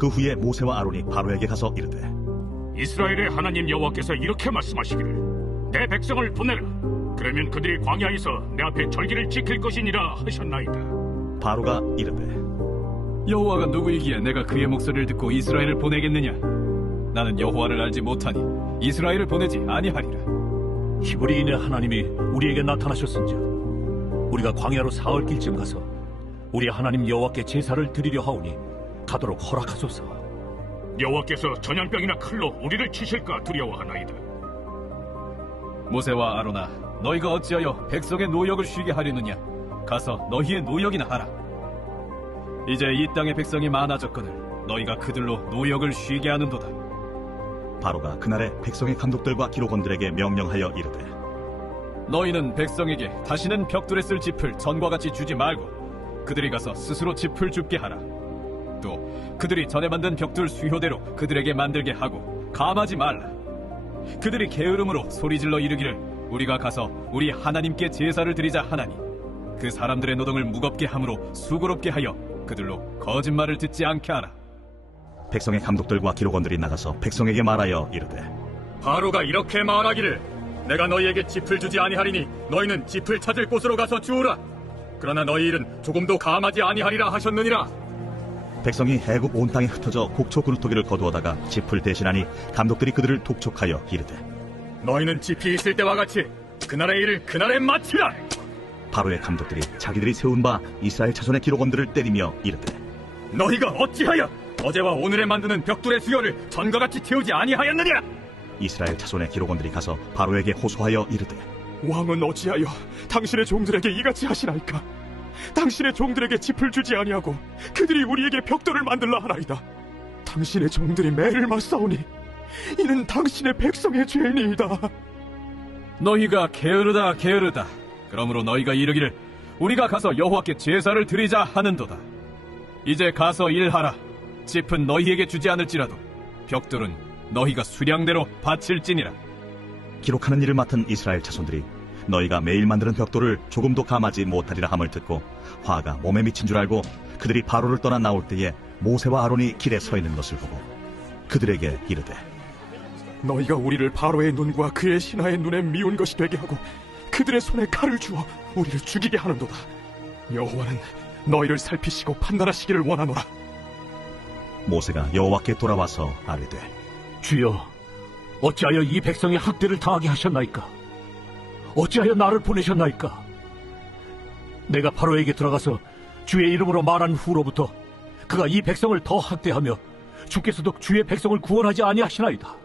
그 후에 모세와 아론이 바로에게 가서 이르되 이스라엘의 하나님 여호와께서 이렇게 말씀하시기를 내 백성을 보내라. 그러면 그들이 광야에서 내 앞에 절기를 지킬 것이니라 하셨나이다. 바로가 이르되 여호와가 누구이기에 내가 그의 목소리를 듣고 이스라엘을 보내겠느냐? 나는 여호와를 알지 못하니 이스라엘을 보내지 아니하리라. 히브리인의 하나님이 우리에게 나타나셨은즉 우리가 광야로 사흘길쯤 가서 우리 하나님 여호와께 제사를 드리려 하오니 가도록 허락하소서. 여호와께서 전염병이나 칼로 우리를 치실까 두려워하나이다. 모세와 아론아, 너희가 어찌하여 백성의 노역을 쉬게 하려느냐? 가서 너희의 노역이나 하라. 이제 이 땅의 백성이 많아졌거늘 너희가 그들로 노역을 쉬게 하는도다. 바로가 그날에 백성의 감독들과 기록원들에게 명령하여 이르되 너희는 백성에게 다시는 벽돌에 쓸 짚을 전과 같이 주지 말고 그들이 가서 스스로 짚을 줍게 하라. 또 그들이 전에 만든 벽돌 수효대로 그들에게 만들게 하고 감하지 말라. 그들이 게으름으로 소리질러 이르기를 우리가 가서 우리 하나님께 제사를 드리자 하나니 그 사람들의 노동을 무겁게 함으로 수고롭게 하여 그들로 거짓말을 듣지 않게 하라. 백성의 감독들과 기록원들이 나가서 백성에게 말하여 이르되 바로가 이렇게 말하기를 내가 너희에게 짚을 주지 아니하리니 너희는 짚을 찾을 곳으로 가서 주우라. 그러나 너희 일은 조금도 감하지 아니하리라 하셨느니라. 백성이 해국 온 땅에 흩어져 곡초 그루터기를 거두어다가 짚을 대신하니 감독들이 그들을 독촉하여 이르되 너희는 짚이 있을 때와 같이 그날의 일을 그날에 마치라. 바로의 감독들이 자기들이 세운 바 이스라엘 자손의 기록원들을 때리며 이르되 너희가 어찌하여 어제와 오늘에 만드는 벽돌의 수요를 전과 같이 채우지 아니하였느냐? 이스라엘 자손의 기록원들이 가서 바로에게 호소하여 이르되 왕은 어찌하여 당신의 종들에게 이같이 하시나이까? 당신의 종들에게 짚을 주지 아니하고 그들이 우리에게 벽돌을 만들라 하나이다. 당신의 종들이 매를 맞사오니 이는 당신의 백성의 죄니이다. 너희가 게으르다 게으르다. 그러므로 너희가 이르기를 우리가 가서 여호와께 제사를 드리자 하는도다. 이제 가서 일하라. 짚은 너희에게 주지 않을지라도 벽돌은 너희가 수량대로 바칠지니라. 기록하는 일을 맡은 이스라엘 자손들이 너희가 매일 만드는 벽돌을 조금도 감하지 못하리라 함을 듣고 화가 몸에 미친 줄 알고 그들이 바로를 떠나 나올 때에 모세와 아론이 길에 서 있는 것을 보고 그들에게 이르되 너희가 우리를 바로의 눈과 그의 신하의 눈에 미운 것이 되게 하고 그들의 손에 칼을 주어 우리를 죽이게 하는도다. 여호와는 너희를 살피시고 판단하시기를 원하노라. 모세가 여호와께 돌아와서 아뢰되 주여, 어찌하여 이 백성의 학대를 당하게 하셨나이까? 어찌하여 나를 보내셨나이까? 내가 바로에게 들어가서 주의 이름으로 말한 후로부터 그가 이 백성을 더 학대하며 주께서도 주의 백성을 구원하지 아니하시나이다.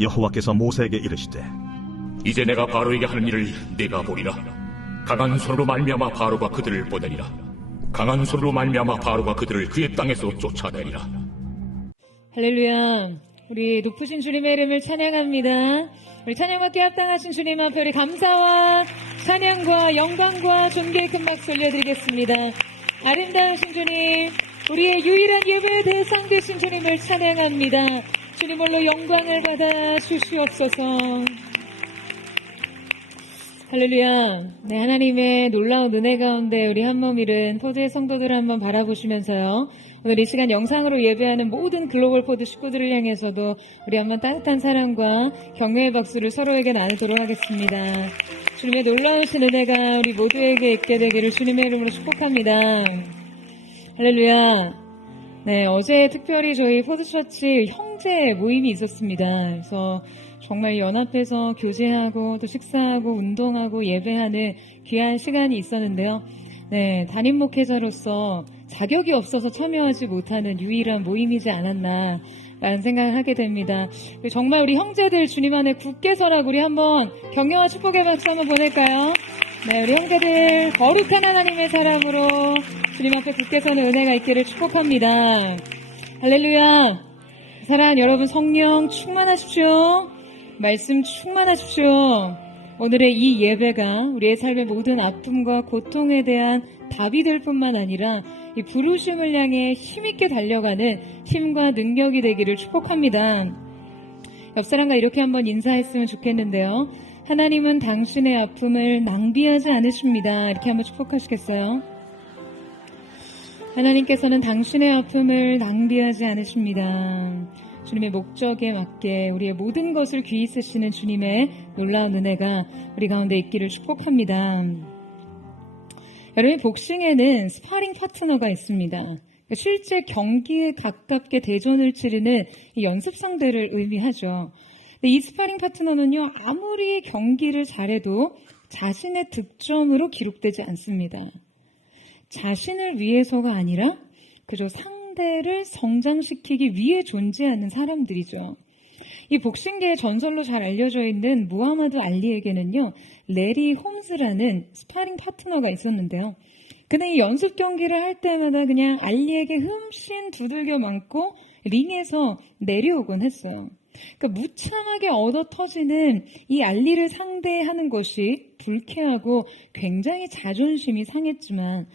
여호와께서 모세에게 이르시되 이제 내가 바로에게 하는 일을 네가 보리라. 강한 손으로 말미암아 바로가 그들을 보내리라. 강한 손으로 말미암아 바로가 그들을 그의 땅에서 쫓아내리라. 할렐루야. 우리 높으신 주님의 이름을 찬양합니다. 우리 찬양받기에 합당하신 주님 앞에 우리 감사와 찬양과 영광과 존귀의 큰 박수 올려드리겠습니다. 아름다우신 주님, 우리의 유일한 예배의 대상 되신 주님을 찬양합니다. 주님 홀로 영광을 받아 주시옵소서. 할렐루야. 네, 하나님의 놀라운 은혜 가운데 우리 한몸 잃은 포드의 성도들을 한번 바라보시면서요. 오늘 이 시간 영상으로 예배하는 모든 글로벌 포드 식구들을 향해서도 우리 한번 따뜻한 사랑과 격려의 박수를 서로에게 나누도록 하겠습니다. 주님의 놀라우신 은혜가 우리 모두에게 있게 되기를 주님의 이름으로 축복합니다. 할렐루야. 네, 어제 특별히 저희 포드처치 형제 모임이 있었습니다. 그래서 정말 연합해서 교제하고 또 식사하고 운동하고 예배하는 귀한 시간이 있었는데요. 네, 담임 목회자로서 자격이 없어서 참여하지 못하는 유일한 모임이지 않았나 라는 생각을 하게 됩니다. 정말 우리 형제들 주님 안에 굳게 서라고 우리 한번 격려와 축복의 박수 한번 보낼까요? 네, 우리 형제들 거룩한 하나님의 사랑으로 주님 앞에 굳게 서는 은혜가 있기를 축복합니다. 할렐루야. 사랑하는 여러분, 성령 충만하십시오. 말씀 충만하십시오. 오늘의 이 예배가 우리의 삶의 모든 아픔과 고통에 대한 답이 될 뿐만 아니라 이 부르심을 향해 힘있게 달려가는 힘과 능력이 되기를 축복합니다. 옆 사람과 이렇게 한번 인사했으면 좋겠는데요. 하나님은 당신의 아픔을 낭비하지 않으십니다. 이렇게 한번 축복하시겠어요? 하나님께서는 당신의 아픔을 낭비하지 않으십니다. 주님의 목적에 맞게 우리의 모든 것을 귀히 쓰시는 주님의 놀라운 은혜가 우리 가운데 있기를 축복합니다. 여러분, 복싱에는 스파링 파트너가 있습니다. 실제 경기에 가깝게 대전을 치르는 이 연습 상대를 의미하죠. 근데 이 스파링 파트너는요, 아무리 경기를 잘해도 자신의 득점으로 기록되지 않습니다. 자신을 위해서가 아니라 그저 상대를 성장시키기 위해 존재하는 사람들이죠. 이 복싱계의 전설로 잘 알려져 있는 무하마드 알리에게는요, 레리 홈즈라는 스파링 파트너가 있었는데요. 근데 이 연습 경기를 할 때마다 그냥 알리에게 흠씬 두들겨 맞고 링에서 내려오곤 했어요. 그러니까 무참하게 얻어 터지는 이 알리를 상대하는 것이 불쾌하고 굉장히 자존심이 상했지만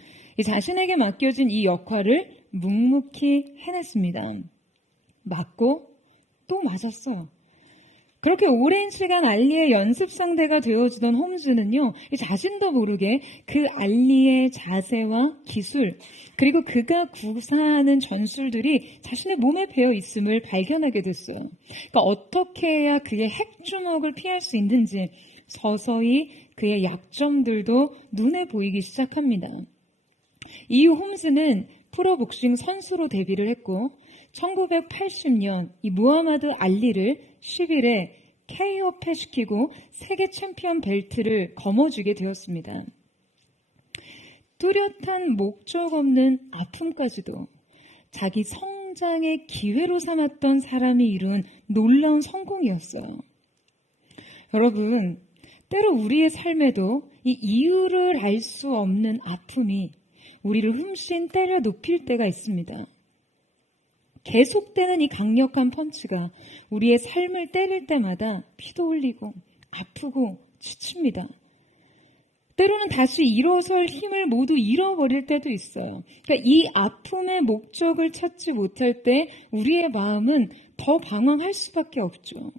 자신에게 맡겨진 이 역할을 묵묵히 해냈습니다. 맞고 또 맞았어요. 그렇게 오랜 시간 알리의 연습 상대가 되어주던 홈즈는요, 자신도 모르게 그 알리의 자세와 기술, 그리고 그가 구사하는 전술들이 자신의 몸에 배어 있음을 발견하게 됐어요. 그러니까 어떻게 해야 그의 핵주먹을 피할 수 있는지 서서히 그의 약점들도 눈에 보이기 시작합니다. 이후 홈즈는 프로복싱 선수로 데뷔를 했고 1980년 이 무하마드 알리를 10일에 KO 패시키고 세계 챔피언 벨트를 거머쥐게 되었습니다. 뚜렷한 목적 없는 아픔까지도 자기 성장의 기회로 삼았던 사람이 이룬 놀라운 성공이었어요. 여러분, 때로 우리의 삶에도 이 이유를 알 수 없는 아픔이 우리를 흠씬 때려 눕힐 때가 있습니다. 계속되는 이 강력한 펀치가 우리의 삶을 때릴 때마다 피도 흘리고 아프고 지칩니다. 때로는 다시 일어설 힘을 모두 잃어버릴 때도 있어요. 그러니까 이 아픔의 목적을 찾지 못할 때 우리의 마음은 더 방황할 수밖에 없죠.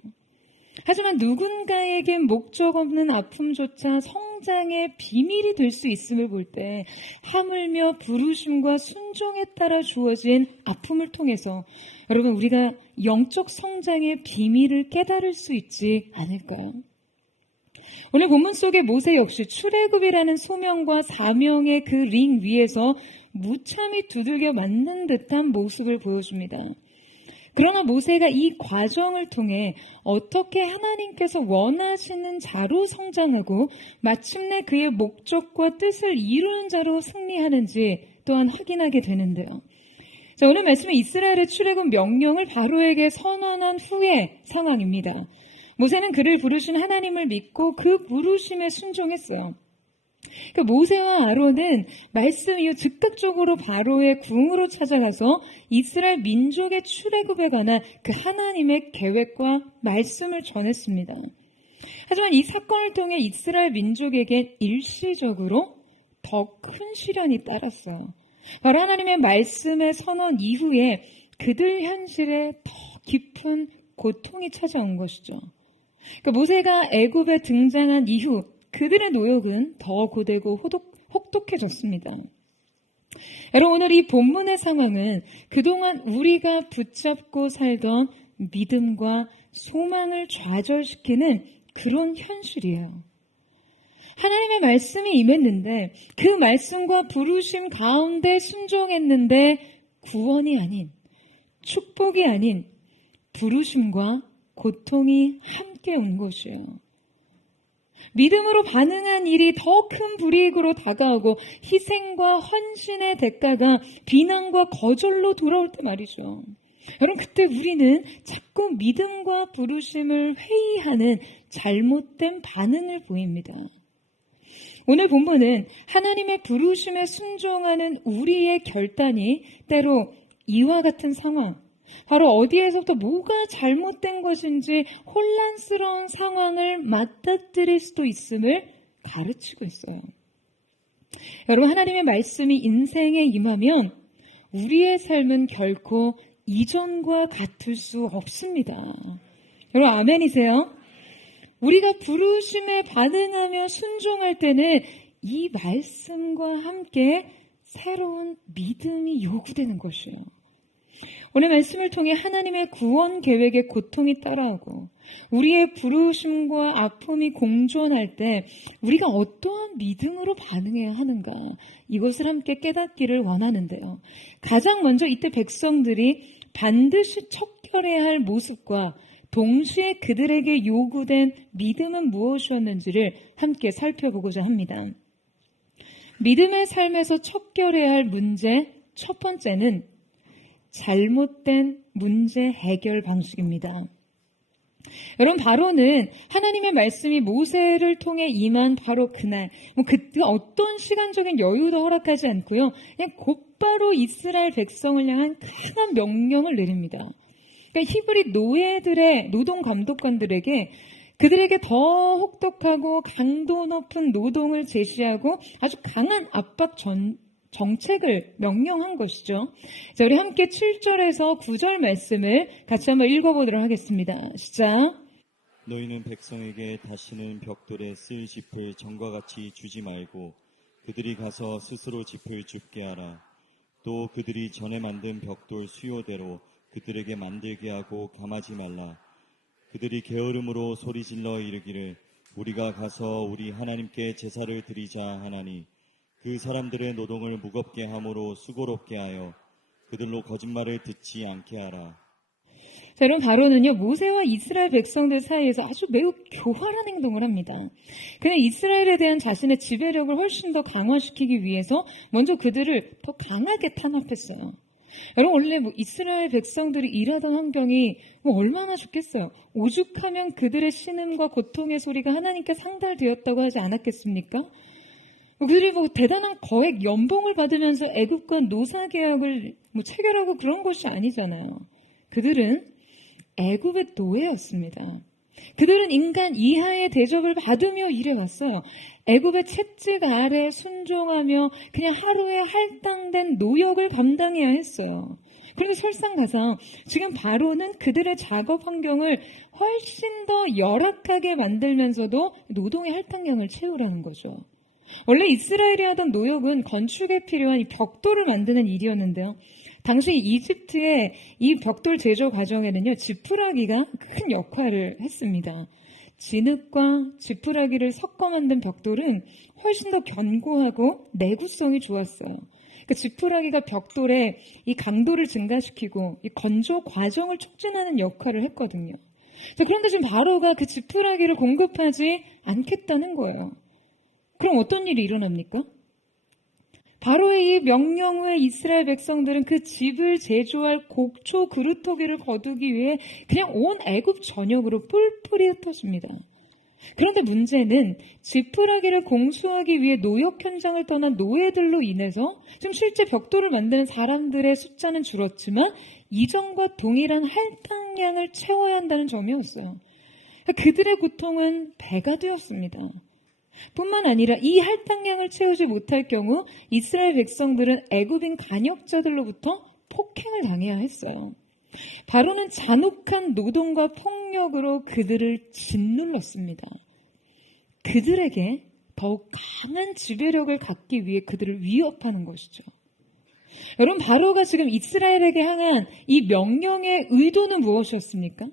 하지만 누군가에겐 목적 없는 아픔조차 성장의 비밀이 될 수 있음을 볼 때 하물며 부르심과 순종에 따라 주어진 아픔을 통해서 여러분, 우리가 영적 성장의 비밀을 깨달을 수 있지 않을까요? 오늘 본문 속의 모세 역시 출애굽이라는 소명과 사명의 그 링 위에서 무참히 두들겨 맞는 듯한 모습을 보여줍니다. 그러나 모세가 이 과정을 통해 어떻게 하나님께서 원하시는 자로 성장하고 마침내 그의 목적과 뜻을 이루는 자로 승리하는지 또한 확인하게 되는데요. 자, 오늘 말씀은 이스라엘의 출애굽 명령을 바로에게 선언한 후의 상황입니다. 모세는 그를 부르신 하나님을 믿고 그 부르심에 순종했어요. 그러니까 모세와 아론은 말씀 이후 즉각적으로 바로의 궁으로 찾아가서 이스라엘 민족의 출애굽에 관한 그 하나님의 계획과 말씀을 전했습니다. 하지만 이 사건을 통해 이스라엘 민족에게 일시적으로 더 큰 시련이 따랐어요. 바로 하나님의 말씀의 선언 이후에 그들 현실에 더 깊은 고통이 찾아온 것이죠. 그러니까 모세가 애굽에 등장한 이후 그들의 노역은 더 고되고 혹독해졌습니다. 여러분, 오늘 이 본문의 상황은 그동안 우리가 붙잡고 살던 믿음과 소망을 좌절시키는 그런 현실이에요. 하나님의 말씀이 임했는데 그 말씀과 부르심 가운데 순종했는데 구원이 아닌, 축복이 아닌 부르심과 고통이 함께 온 것이에요. 믿음으로 반응한 일이 더 큰 불이익으로 다가오고 희생과 헌신의 대가가 비난과 거절로 돌아올 때 말이죠. 여러분, 그때 우리는 자꾸 믿음과 부르심을 회의하는 잘못된 반응을 보입니다. 오늘 본문은 하나님의 부르심에 순종하는 우리의 결단이 때로 이와 같은 상황, 바로 어디에서부터 뭐가 잘못된 것인지 혼란스러운 상황을 맞닥뜨릴 수도 있음을 가르치고 있어요. 여러분, 하나님의 말씀이 인생에 임하면 우리의 삶은 결코 이전과 같을 수 없습니다. 여러분, 아멘이세요? 우리가 부르심에 반응하며 순종할 때는 이 말씀과 함께 새로운 믿음이 요구되는 것이에요. 오늘 말씀을 통해 하나님의 구원 계획에 고통이 따라오고 우리의 부르심과 아픔이 공존할 때 우리가 어떠한 믿음으로 반응해야 하는가, 이것을 함께 깨닫기를 원하는데요. 가장 먼저 이때 백성들이 반드시 척결해야 할 모습과 동시에 그들에게 요구된 믿음은 무엇이었는지를 함께 살펴보고자 합니다. 믿음의 삶에서 척결해야 할 문제, 첫 번째는 잘못된 문제 해결 방식입니다. 여러분, 바로는 하나님의 말씀이 모세를 통해 임한 바로 그날, 그때 어떤 시간적인 여유도 허락하지 않고요, 그냥 곧바로 이스라엘 백성을 향한 강한 명령을 내립니다. 그러니까 히브리 노예들의 노동 감독관들에게 그들에게 더 혹독하고 강도 높은 노동을 제시하고 아주 강한 압박 정책을 명령한 것이죠. 자, 우리 함께 7절에서 9절 말씀을 같이 한번 읽어보도록 하겠습니다. 시작. 너희는 백성에게 다시는 벽돌에 쓸 짚을 전과 같이 주지 말고 그들이 가서 스스로 짚을 줍게 하라. 또 그들이 전에 만든 벽돌 수요대로 그들에게 만들게 하고 감하지 말라. 그들이 게으름으로 소리질러 이르기를 우리가 가서 우리 하나님께 제사를 드리자 하나니 그 사람들의 노동을 무겁게 함으로 수고롭게 하여 그들로 거짓말을 듣지 않게 하라. 자, 여러분, 바로는요, 모세와 이스라엘 백성들 사이에서 아주 매우 교활한 행동을 합니다. 그냥 이스라엘에 대한 자신의 지배력을 훨씬 더 강화시키기 위해서 먼저 그들을 더 강하게 탄압했어요. 여러분, 원래 이스라엘 백성들이 일하던 환경이 얼마나 좋겠어요. 오죽하면 그들의 신음과 고통의 소리가 하나님께 상달되었다고 하지 않았겠습니까? 그들이 대단한 거액 연봉을 받으면서 애굽과 노사계약을 체결하고 그런 것이 아니잖아요. 그들은 애굽의 노예였습니다. 그들은 인간 이하의 대접을 받으며 일해왔어요. 애굽의 채찍 아래 순종하며 그냥 하루에 할당된 노역을 감당해야 했어요. 그런데 설상가상 지금 바로는 그들의 작업 환경을 훨씬 더 열악하게 만들면서도 노동의 할당량을 채우라는 거죠. 원래 이스라엘이 하던 노역은 건축에 필요한 이 벽돌을 만드는 일이었는데요. 당시 이집트의 이 벽돌 제조 과정에는요, 지푸라기가 큰 역할을 했습니다. 진흙과 지푸라기를 섞어 만든 벽돌은 훨씬 더 견고하고 내구성이 좋았어요. 그 지푸라기가 벽돌의 이 강도를 증가시키고 이 건조 과정을 촉진하는 역할을 했거든요. 그런데 지금 바로가 그 지푸라기를 공급하지 않겠다는 거예요. 그럼 어떤 일이 일어납니까? 바로의 이 명령 후에 이스라엘 백성들은 그 집을 제조할 곡초 그루터기를 거두기 위해 그냥 온 애굽 전역으로 뿔뿔이 흩어집니다. 그런데 문제는 지푸라기를 공수하기 위해 노역 현장을 떠난 노예들로 인해서 지금 실제 벽돌을 만드는 사람들의 숫자는 줄었지만 이전과 동일한 할당량을 채워야 한다는 점이었어요. 그들의 고통은 배가 되었습니다. 뿐만 아니라 이 할당량을 채우지 못할 경우 이스라엘 백성들은 애굽인 간역자들로부터 폭행을 당해야 했어요. 바로는 잔혹한 노동과 폭력으로 그들을 짓눌렀습니다. 그들에게 더욱 강한 지배력을 갖기 위해 그들을 위협하는 것이죠. 여러분, 바로가 지금 이스라엘에게 향한 이 명령의 의도는 무엇이었습니까?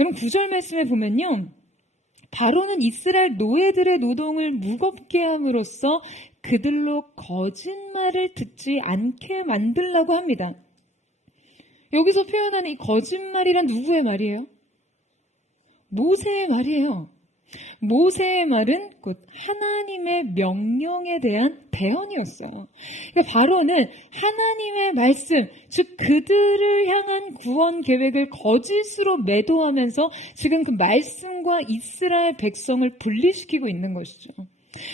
여러분, 9절 말씀에 보면요, 바로는 이스라엘 노예들의 노동을 무겁게 함으로써 그들로 거짓말을 듣지 않게 만들려고 합니다. 여기서 표현하는 이 거짓말이란 누구의 말이에요? 모세의 말이에요. 모세의 말은 곧 하나님의 명령에 대한 대언이었어요. 그러니까 바로는 하나님의 말씀, 즉 그들을 향한 구원 계획을 거짓으로 매도하면서 지금 그 말씀과 이스라엘 백성을 분리시키고 있는 것이죠.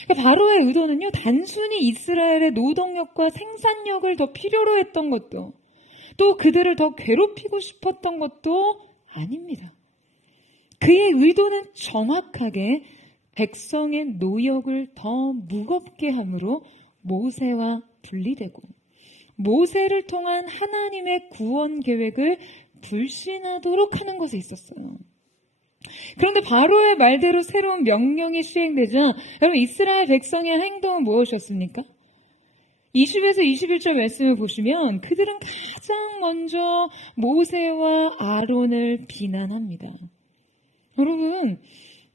그러니까 바로의 의도는요, 단순히 이스라엘의 노동력과 생산력을 더 필요로 했던 것도, 또 그들을 더 괴롭히고 싶었던 것도 아닙니다. 그의 의도는 정확하게 백성의 노역을 더 무겁게 함으로 모세와 분리되고 모세를 통한 하나님의 구원 계획을 불신하도록 하는 것에 있었어요. 그런데 바로의 말대로 새로운 명령이 시행되자 여러분, 이스라엘 백성의 행동은 무엇이었습니까? 20에서 21절 말씀을 보시면 그들은 가장 먼저 모세와 아론을 비난합니다. 여러분,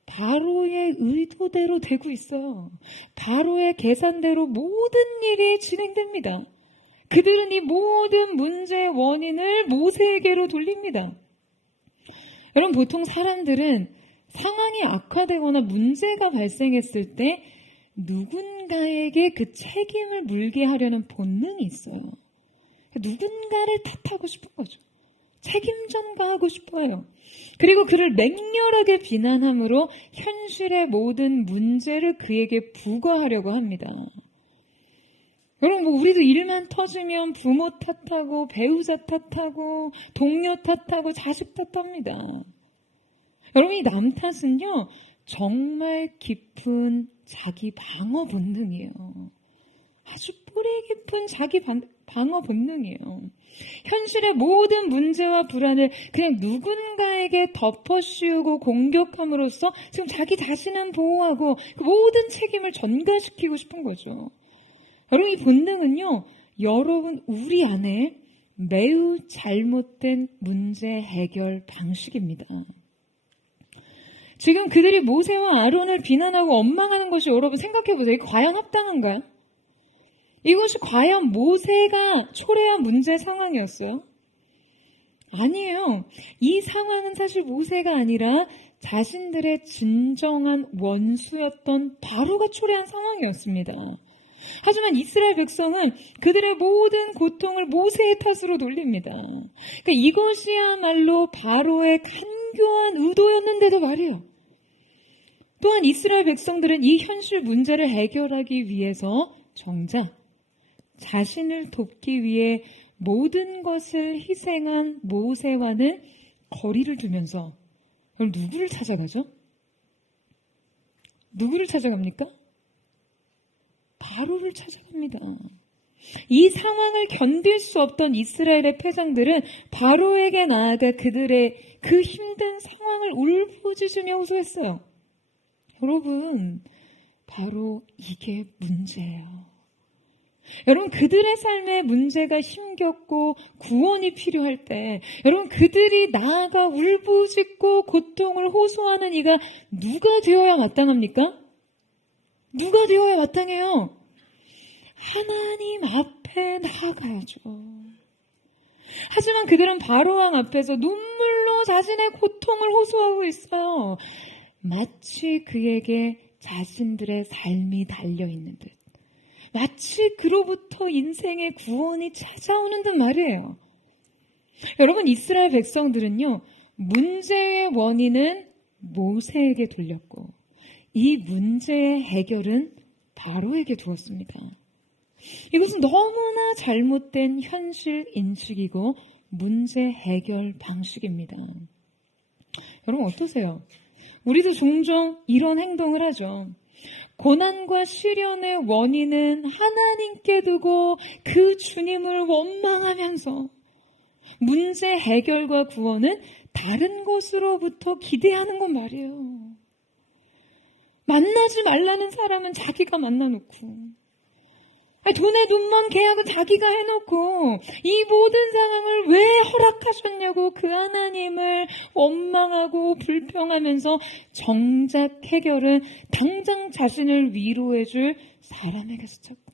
바로의 의도대로 되고 있어요. 바로의 계산대로 모든 일이 진행됩니다. 그들은 이 모든 문제의 원인을 모세에게로 돌립니다. 여러분, 보통 사람들은 상황이 악화되거나 문제가 발생했을 때 누군가에게 그 책임을 물게 하려는 본능이 있어요. 누군가를 탓하고 싶은 거죠. 책임 전가하고 싶어요. 그리고 그를 맹렬하게 비난함으로 현실의 모든 문제를 그에게 부과하려고 합니다. 여러분, 우리도 일만 터지면 부모 탓하고 배우자 탓하고 동료 탓하고 자식 탓합니다. 여러분, 이 남 탓은요, 정말 깊은 자기 방어 본능이에요. 아주 뿌리 깊은 자기 방어 본능이에요. 현실의 모든 문제와 불안을 그냥 누군가에게 덮어씌우고 공격함으로써 지금 자기 자신은 보호하고 그 모든 책임을 전가시키고 싶은 거죠. 여러분, 이 본능은요, 여러분 우리 안에 매우 잘못된 문제 해결 방식입니다. 지금 그들이 모세와 아론을 비난하고 원망하는 것이 여러분 생각해보세요. 이게 과연 합당한가요? 이것이 과연 모세가 초래한 문제 상황이었어요? 아니에요. 이 상황은 사실 모세가 아니라 자신들의 진정한 원수였던 바로가 초래한 상황이었습니다. 하지만 이스라엘 백성은 그들의 모든 고통을 모세의 탓으로 돌립니다. 그러니까 이것이야말로 바로의 간교한 의도였는데도 말이에요. 또한 이스라엘 백성들은 이 현실 문제를 해결하기 위해서 정작 자신을 돕기 위해 모든 것을 희생한 모세와는 거리를 두면서 그럼 누구를 찾아가죠? 누구를 찾아갑니까? 바로를 찾아갑니다. 이 상황을 견딜 수 없던 이스라엘의 패장들은 바로에게 나아가 그들의 그 힘든 상황을 울부짖으며 호소했어요. 여러분, 바로 이게 문제예요. 여러분, 그들의 삶에 문제가 힘겹고 구원이 필요할 때 여러분, 그들이 나아가 울부짖고 고통을 호소하는 이가 누가 되어야 마땅합니까? 누가 되어야 마땅해요? 하나님 앞에 나아가야죠. 하지만 그들은 바로왕 앞에서 눈물로 자신의 고통을 호소하고 있어요. 마치 그에게 자신들의 삶이 달려있는 듯, 마치 그로부터 인생의 구원이 찾아오는 듯 말이에요. 여러분, 이스라엘 백성들은요, 문제의 원인은 모세에게 돌렸고 이 문제의 해결은 바로에게 두었습니다. 이것은 너무나 잘못된 현실 인식이고 문제 해결 방식입니다. 여러분, 어떠세요? 우리도 종종 이런 행동을 하죠. 고난과 시련의 원인은 하나님께 두고 그 주님을 원망하면서 문제 해결과 구원은 다른 것으로부터 기대하는 건 말이에요. 만나지 말라는 사람은 자기가 만나놓고, 돈에 눈먼 계약은 자기가 해놓고 이 모든 상황을 왜 허락하셨냐고 그 하나님을 원망하고 불평하면서 정작 해결은 당장 자신을 위로해줄 사람에게서 찾고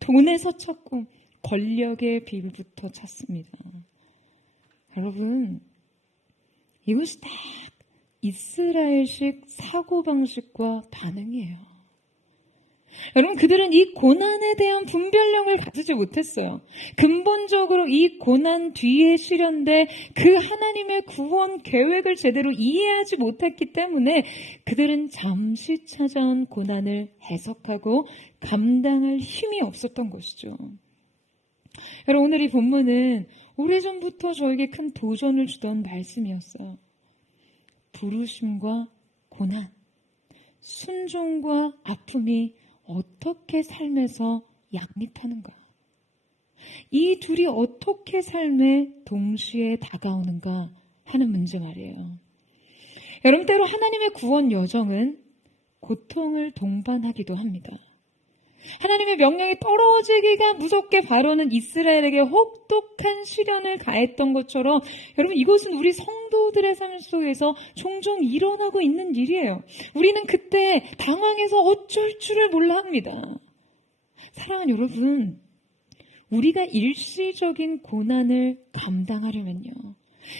돈에서 찾고 권력의 빌부터 찾습니다. 여러분, 이것이 다 이스라엘식 사고방식과 반응이에요. 여러분, 그들은 이 고난에 대한 분별력을 가지지 못했어요. 근본적으로 이 고난 뒤에 실현된 그 하나님의 구원 계획을 제대로 이해하지 못했기 때문에 그들은 잠시 찾아온 고난을 해석하고 감당할 힘이 없었던 것이죠. 여러분, 오늘 이 본문은 오래전부터 저에게 큰 도전을 주던 말씀이었어요. 부르심과 고난, 순종과 아픔이 어떻게 삶에서 양립하는가? 이 둘이 어떻게 삶에 동시에 다가오는가 하는 문제 말이에요. 여러분, 때로 하나님의 구원 여정은 고통을 동반하기도 합니다. 하나님의 명령이 떨어지기가 무섭게 바로는 이스라엘에게 혹독한 시련을 가했던 것처럼 여러분 이것은 우리 성도들의 삶 속에서 종종 일어나고 있는 일이에요. 우리는 그때 당황해서 어쩔 줄을 몰라 합니다. 사랑하는 여러분, 우리가 일시적인 고난을 감당하려면요,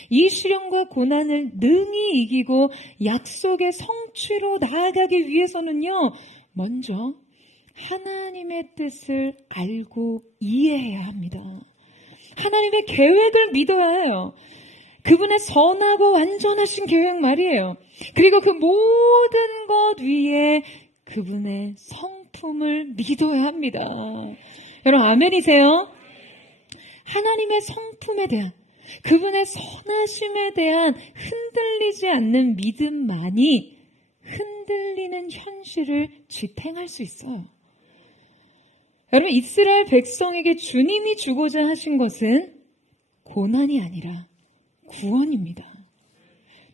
이 시련과 고난을 능히 이기고 약속의 성취로 나아가기 위해서는요, 먼저 하나님의 뜻을 알고 이해해야 합니다. 하나님의 계획을 믿어야 해요. 그분의 선하고 완전하신 계획 말이에요. 그리고 그 모든 것 위에 그분의 성품을 믿어야 합니다. 여러분 아멘이세요? 하나님의 성품에 대한, 그분의 선하심에 대한 흔들리지 않는 믿음만이 흔들리는 현실을 지탱할 수 있어요. 여러분, 이스라엘 백성에게 주님이 주고자 하신 것은 고난이 아니라 구원입니다.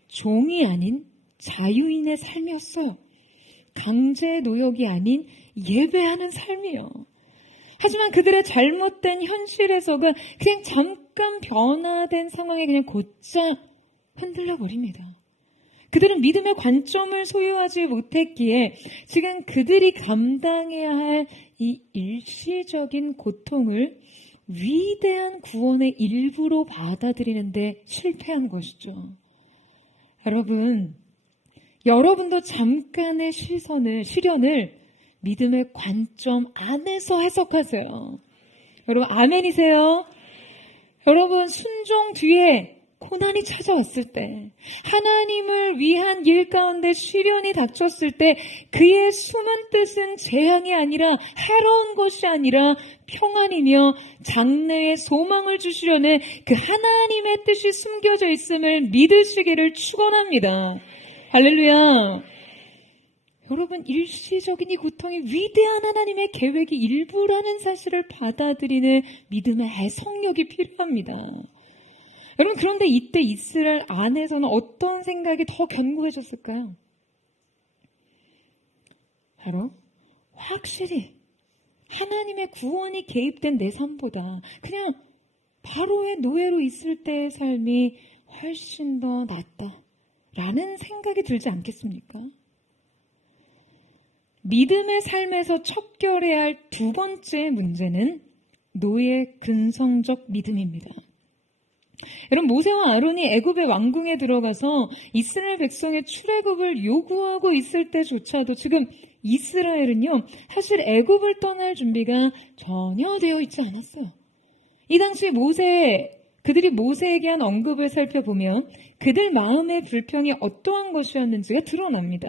종이 아닌 자유인의 삶이었어요. 강제 노역이 아닌 예배하는 삶이요. 하지만 그들의 잘못된 현실에서가 그냥 잠깐 변화된 상황에 그냥 곧장 흔들려 버립니다. 그들은 믿음의 관점을 소유하지 못했기에 지금 그들이 감당해야 할 이 일시적인 고통을 위대한 구원의 일부로 받아들이는데 실패한 것이죠. 여러분도 잠깐의 시련을 믿음의 관점 안에서 해석하세요. 여러분 아멘이세요? 여러분 순종 뒤에 고난이 찾아왔을 때, 하나님을 위한 일 가운데 시련이 닥쳤을 때 그의 숨은 뜻은 재앙이 아니라 해로운 것이 아니라 평안이며 장래에 소망을 주시려는 그 하나님의 뜻이 숨겨져 있음을 믿으시기를 축원합니다. 할렐루야. 여러분 일시적인 이 고통이 위대한 하나님의 계획이 일부라는 사실을 받아들이는 믿음의 해석력이 필요합니다. 여러분 그런데 이때 이스라엘 안에서는 어떤 생각이 더 견고해졌을까요? 바로 확실히 하나님의 구원이 개입된 내 삶보다 그냥 바로의 노예로 있을 때의 삶이 훨씬 더 낫다라는 생각이 들지 않겠습니까? 믿음의 삶에서 척결해야 할 두 번째 문제는 노예의 근성적 믿음입니다. 여러분 모세와 아론이 애굽의 왕궁에 들어가서 이스라엘 백성의 출애굽을 요구하고 있을 때조차도 지금 이스라엘은요 사실 애굽을 떠날 준비가 전혀 되어 있지 않았어요. 이 당시 그들이 모세에게 한 언급을 살펴보면 그들 마음의 불평이 어떠한 것이었는지가 드러납니다.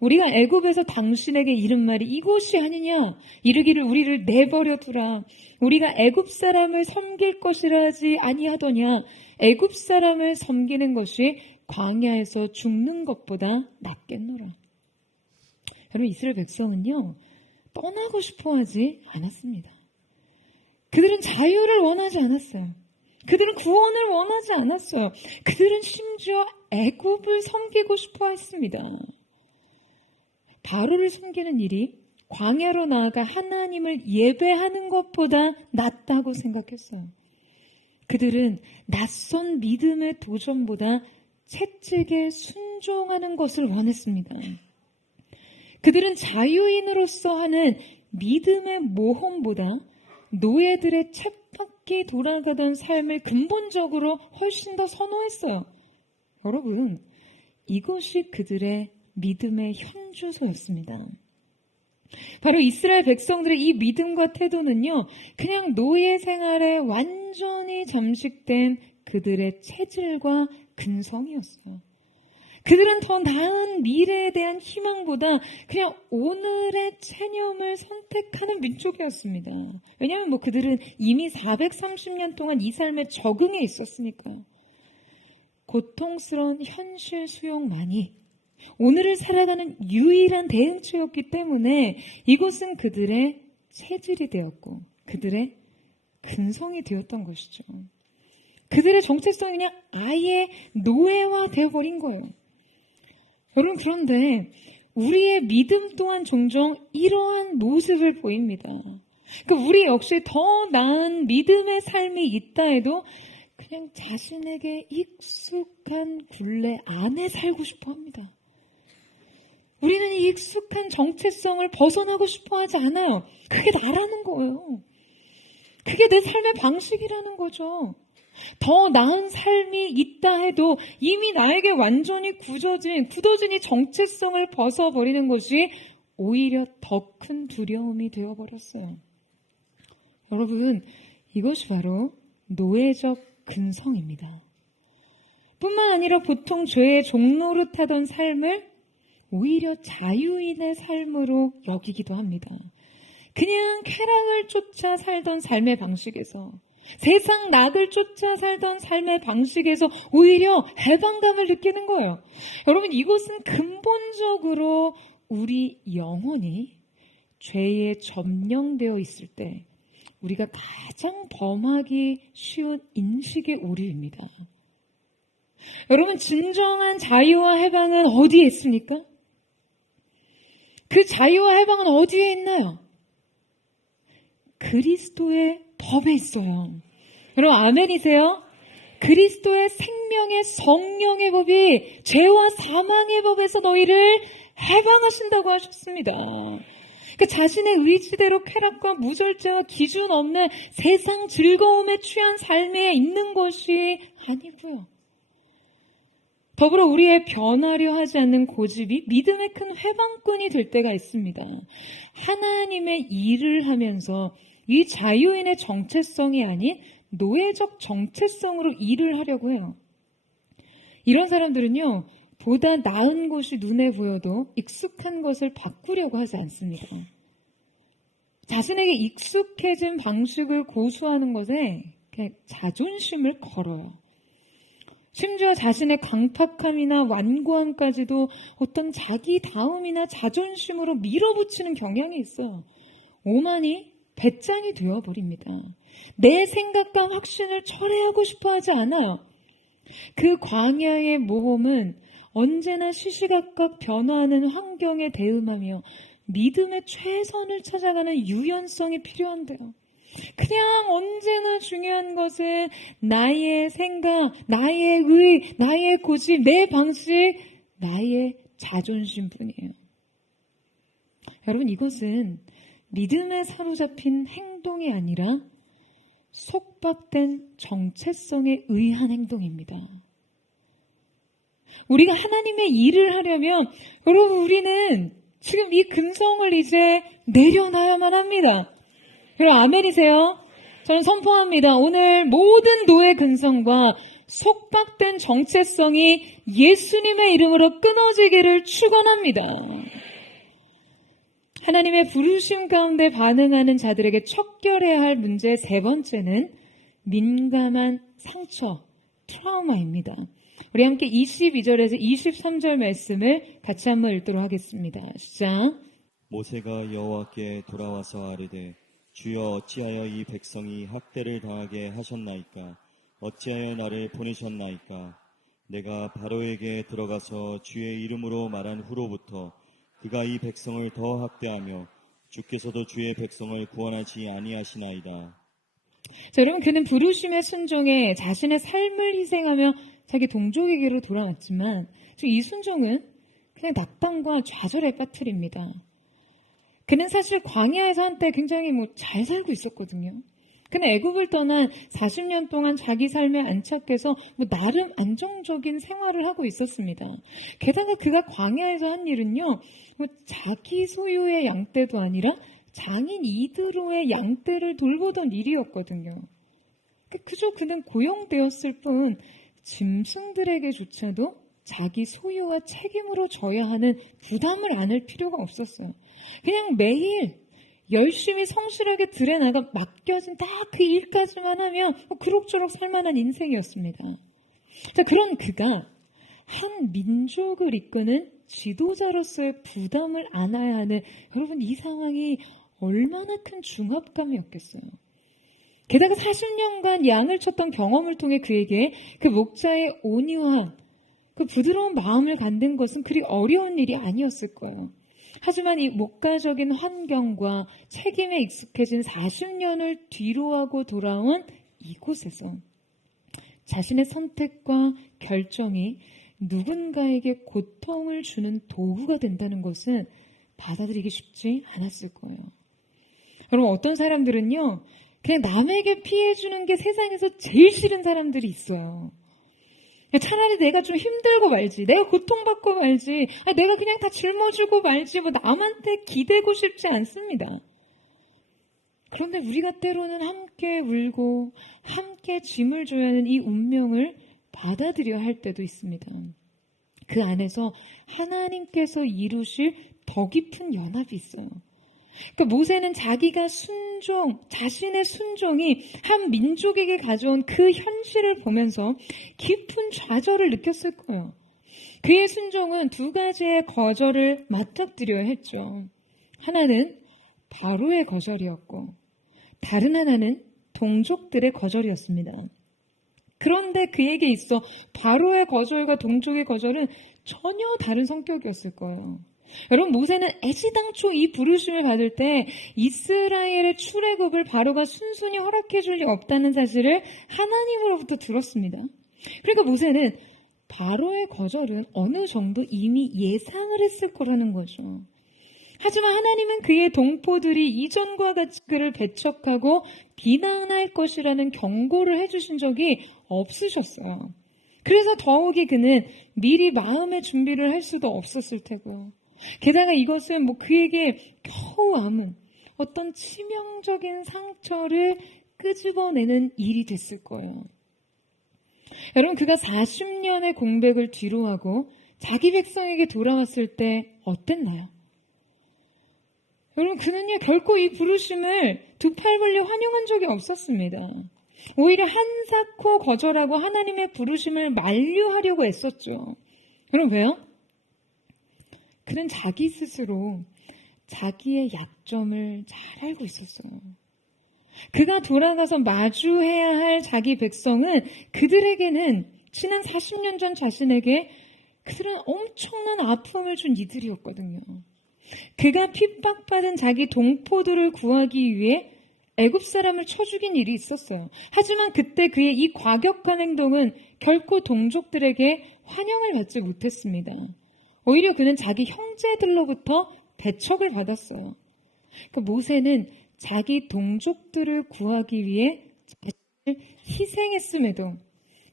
우리가 애굽에서 당신에게 이른 말이 이곳이 아니냐, 이르기를 우리를 내버려 두라. 우리가 애굽 사람을 섬길 것이라 하지 아니하더냐. 애굽 사람을 섬기는 것이 광야에서 죽는 것보다 낫겠노라. 여러분 이스라엘 백성은요 떠나고 싶어 하지 않았습니다. 그들은 자유를 원하지 않았어요. 그들은 구원을 원하지 않았어요. 그들은 심지어 애굽을 섬기고 싶어 했습니다. 바로를 섬기는 일이 광야로 나아가 하나님을 예배하는 것보다 낫다고 생각했어요. 그들은 낯선 믿음의 도전보다 채찍에 순종하는 것을 원했습니다. 그들은 자유인으로서 하는 믿음의 모험보다 노예들의 쳇바퀴 돌아가던 삶을 근본적으로 훨씬 더 선호했어요. 여러분, 이것이 그들의 믿음의 현주소였습니다. 바로 이스라엘 백성들의 이 믿음과 태도는요, 그냥 노예 생활에 완전히 잠식된 그들의 체질과 근성이었어요. 그들은 더 나은 미래에 대한 희망보다 그냥 오늘의 체념을 선택하는 민족이었습니다. 왜냐하면 그들은 이미 430년 동안 이 삶에 적응해 있었으니까요. 고통스러운 현실 수용만이 오늘을 살아가는 유일한 대응처였기 때문에 이것은 그들의 체질이 되었고 그들의 근성이 되었던 것이죠. 그들의 정체성이 그냥 아예 노예화 되어버린 거예요. 여러분 그런데 우리의 믿음 또한 종종 이러한 모습을 보입니다. 우리 역시 더 나은 믿음의 삶이 있다 해도 그냥 자신에게 익숙한 굴레 안에 살고 싶어 합니다. 우리는 이 익숙한 정체성을 벗어나고 싶어 하지 않아요. 그게 나라는 거예요. 그게 내 삶의 방식이라는 거죠. 더 나은 삶이 있다 해도 이미 나에게 완전히 굳어진 이 정체성을 벗어버리는 것이 오히려 더 큰 두려움이 되어버렸어요. 여러분, 이것이 바로 노예적 근성입니다. 뿐만 아니라 보통 죄의 종노릇하던 삶을 오히려 자유인의 삶으로 여기기도 합니다. 그냥 쾌락을 쫓아 살던 삶의 방식에서, 세상 낙을 쫓아 살던 삶의 방식에서 오히려 해방감을 느끼는 거예요. 여러분, 이것은 근본적으로 우리 영혼이 죄에 점령되어 있을 때 우리가 가장 범하기 쉬운 인식의 오류입니다. 여러분, 진정한 자유와 해방은 어디에 있습니까? 그 자유와 해방은 어디에 있나요? 그리스도의 법에 있어요. 여러분, 아멘이세요? 그리스도의 생명의 성령의 법이 죄와 사망의 법에서 너희를 해방하신다고 하셨습니다. 자신의 의지대로 쾌락과 무절제와 기준 없는 세상 즐거움에 취한 삶에 있는 것이 아니고요. 더불어 우리의 변하려 하지 않는 고집이 믿음의 큰 해방꾼이 될 때가 있습니다. 하나님의 일을 하면서 이 자유인의 정체성이 아닌 노예적 정체성으로 일을 하려고 해요. 이런 사람들은요, 보다 나은 것이 눈에 보여도 익숙한 것을 바꾸려고 하지 않습니다. 자신에게 익숙해진 방식을 고수하는 것에 그냥 자존심을 걸어요. 심지어 자신의 강팍함이나 완고함까지도 어떤 자기다움이나 자존심으로 밀어붙이는 경향이 있어요. 오만이 배짱이 되어버립니다. 내 생각과 확신을 철회하고 싶어 하지 않아요. 그 광야의 모험은 언제나 시시각각 변화하는 환경에 대응하며 믿음의 최선을 찾아가는 유연성이 필요한데요. 그냥 언제나 중요한 것은 나의 생각, 나의 의, 나의 고집, 내 방식, 나의 자존심뿐이에요. 여러분, 이것은 믿음에 사로잡힌 행동이 아니라 속박된 정체성에 의한 행동입니다. 우리가 하나님의 일을 하려면 여러분, 우리는 지금 이 근성을 이제 내려놔야만 합니다. 여러분, 아멘이세요? 저는 선포합니다. 오늘 모든 노예 근성과 속박된 정체성이 예수님의 이름으로 끊어지기를 축원합니다. 하나님의 부르심 가운데 반응하는 자들에게 척결해야 할 문제 세 번째는 민감한 상처, 트라우마입니다. 우리 함께 22절에서 23절 말씀을 같이 한번 읽도록 하겠습니다. 시작. 모세가 여호와께 돌아와서 아뢰되 주여 어찌하여 이 백성이 학대를 당하게 하셨나이까? 어찌하여 나를 보내셨나이까? 내가 바로에게 들어가서 주의 이름으로 말한 후로부터 그가 이 백성을 더 학대하며 주께서도 주의 백성을 구원하지 아니하시나이다. 자, 여러분, 그는 부르심에 순종해 자신의 삶을 희생하며 자기 동족에게로 돌아왔지만 이 순종은 그냥 낙담과 좌절에 빠뜨립니다. 그는 사실 광야에서 한때 굉장히 잘 살고 있었거든요. 그는 애굽을 떠난 40년 동안 자기 삶에 안착해서 나름 안정적인 생활을 하고 있었습니다. 게다가 그가 광야에서 한 일은요, 자기 소유의 양떼도 아니라 장인 이드로의 양떼를 돌보던 일이었거든요. 그저 그는 고용되었을 뿐 짐승들에게조차도 자기 소유와 책임으로 져야 하는 부담을 안을 필요가 없었어요. 그냥 매일 열심히 성실하게 들에 나가 맡겨진 딱 그 일까지만 하면 그럭저럭 살만한 인생이었습니다. 자, 그런 그가 한 민족을 이끄는 지도자로서의 부담을 안아야 하는, 여러분, 이 상황이 얼마나 큰 중압감이었겠어요. 게다가 40년간 양을 쳤던 경험을 통해 그에게 그 목자의 온유함, 그 부드러운 마음을 갖는 것은 그리 어려운 일이 아니었을 거예요. 하지만 이 목가적인 환경과 책임에 익숙해진 40년을 뒤로하고 돌아온 이곳에서 자신의 선택과 결정이 누군가에게 고통을 주는 도구가 된다는 것은 받아들이기 쉽지 않았을 거예요. 여러분, 어떤 사람들은요, 그냥 남에게 피해 주는 게 세상에서 제일 싫은 사람들이 있어요. 차라리 내가 좀 힘들고 말지, 내가 고통받고 말지, 내가 그냥 다 짊어지고 말지, 뭐 남한테 기대고 싶지 않습니다. 그런데 우리가 때로는 함께 울고 함께 짐을 져야 하는 이 운명을 받아들여야 할 때도 있습니다. 그 안에서 하나님께서 이루실 더 깊은 연합이 있어요. 그러니까 모세는 자기가 자신의 순종이 한 민족에게 가져온 그 현실을 보면서 깊은 좌절을 느꼈을 거예요. 그의 순종은 두 가지의 거절을 맞닥뜨려야 했죠. 하나는 바로의 거절이었고 다른 하나는 동족들의 거절이었습니다. 그런데 그에게 있어 바로의 거절과 동족의 거절은 전혀 다른 성격이었을 거예요. 여러분, 모세는 애시당초 이 부르심을 받을 때 이스라엘의 출애굽을 바로가 순순히 허락해 줄 리 없다는 사실을 하나님으로부터 들었습니다. 그러니까 모세는 바로의 거절은 어느 정도 이미 예상을 했을 거라는 거죠. 하지만 하나님은 그의 동포들이 이전과 같이 그를 배척하고 비난할 것이라는 경고를 해주신 적이 없으셨어요. 그래서 더욱이 그는 미리 마음의 준비를 할 수도 없었을 테고요. 게다가 이것은 그에게 겨우 아문 어떤 치명적인 상처를 끄집어내는 일이 됐을 거예요. 여러분, 그가 40년의 공백을 뒤로하고 자기 백성에게 돌아왔을 때 어땠나요? 여러분, 그는요 결코 이 부르심을 두 팔 벌려 환영한 적이 없었습니다. 오히려 한사코 거절하고 하나님의 부르심을 만류하려고 애썼죠. 여러분, 왜요? 그는 자기 스스로 자기의 약점을 잘 알고 있었어요. 그가 돌아가서 마주해야 할 자기 백성은 그들에게는 지난 40년 전 자신에게 그들은 엄청난 아픔을 준 이들이었거든요. 그가 핍박받은 자기 동포들을 구하기 위해 애굽 사람을 쳐 죽인 일이 있었어요. 하지만 그때 그의 이 과격한 행동은 결코 동족들에게 환영을 받지 못했습니다. 오히려 그는 자기 형제들로부터 배척을 받았어요. 그러니까 모세는 자기 동족들을 구하기 위해 자신을 희생했음에도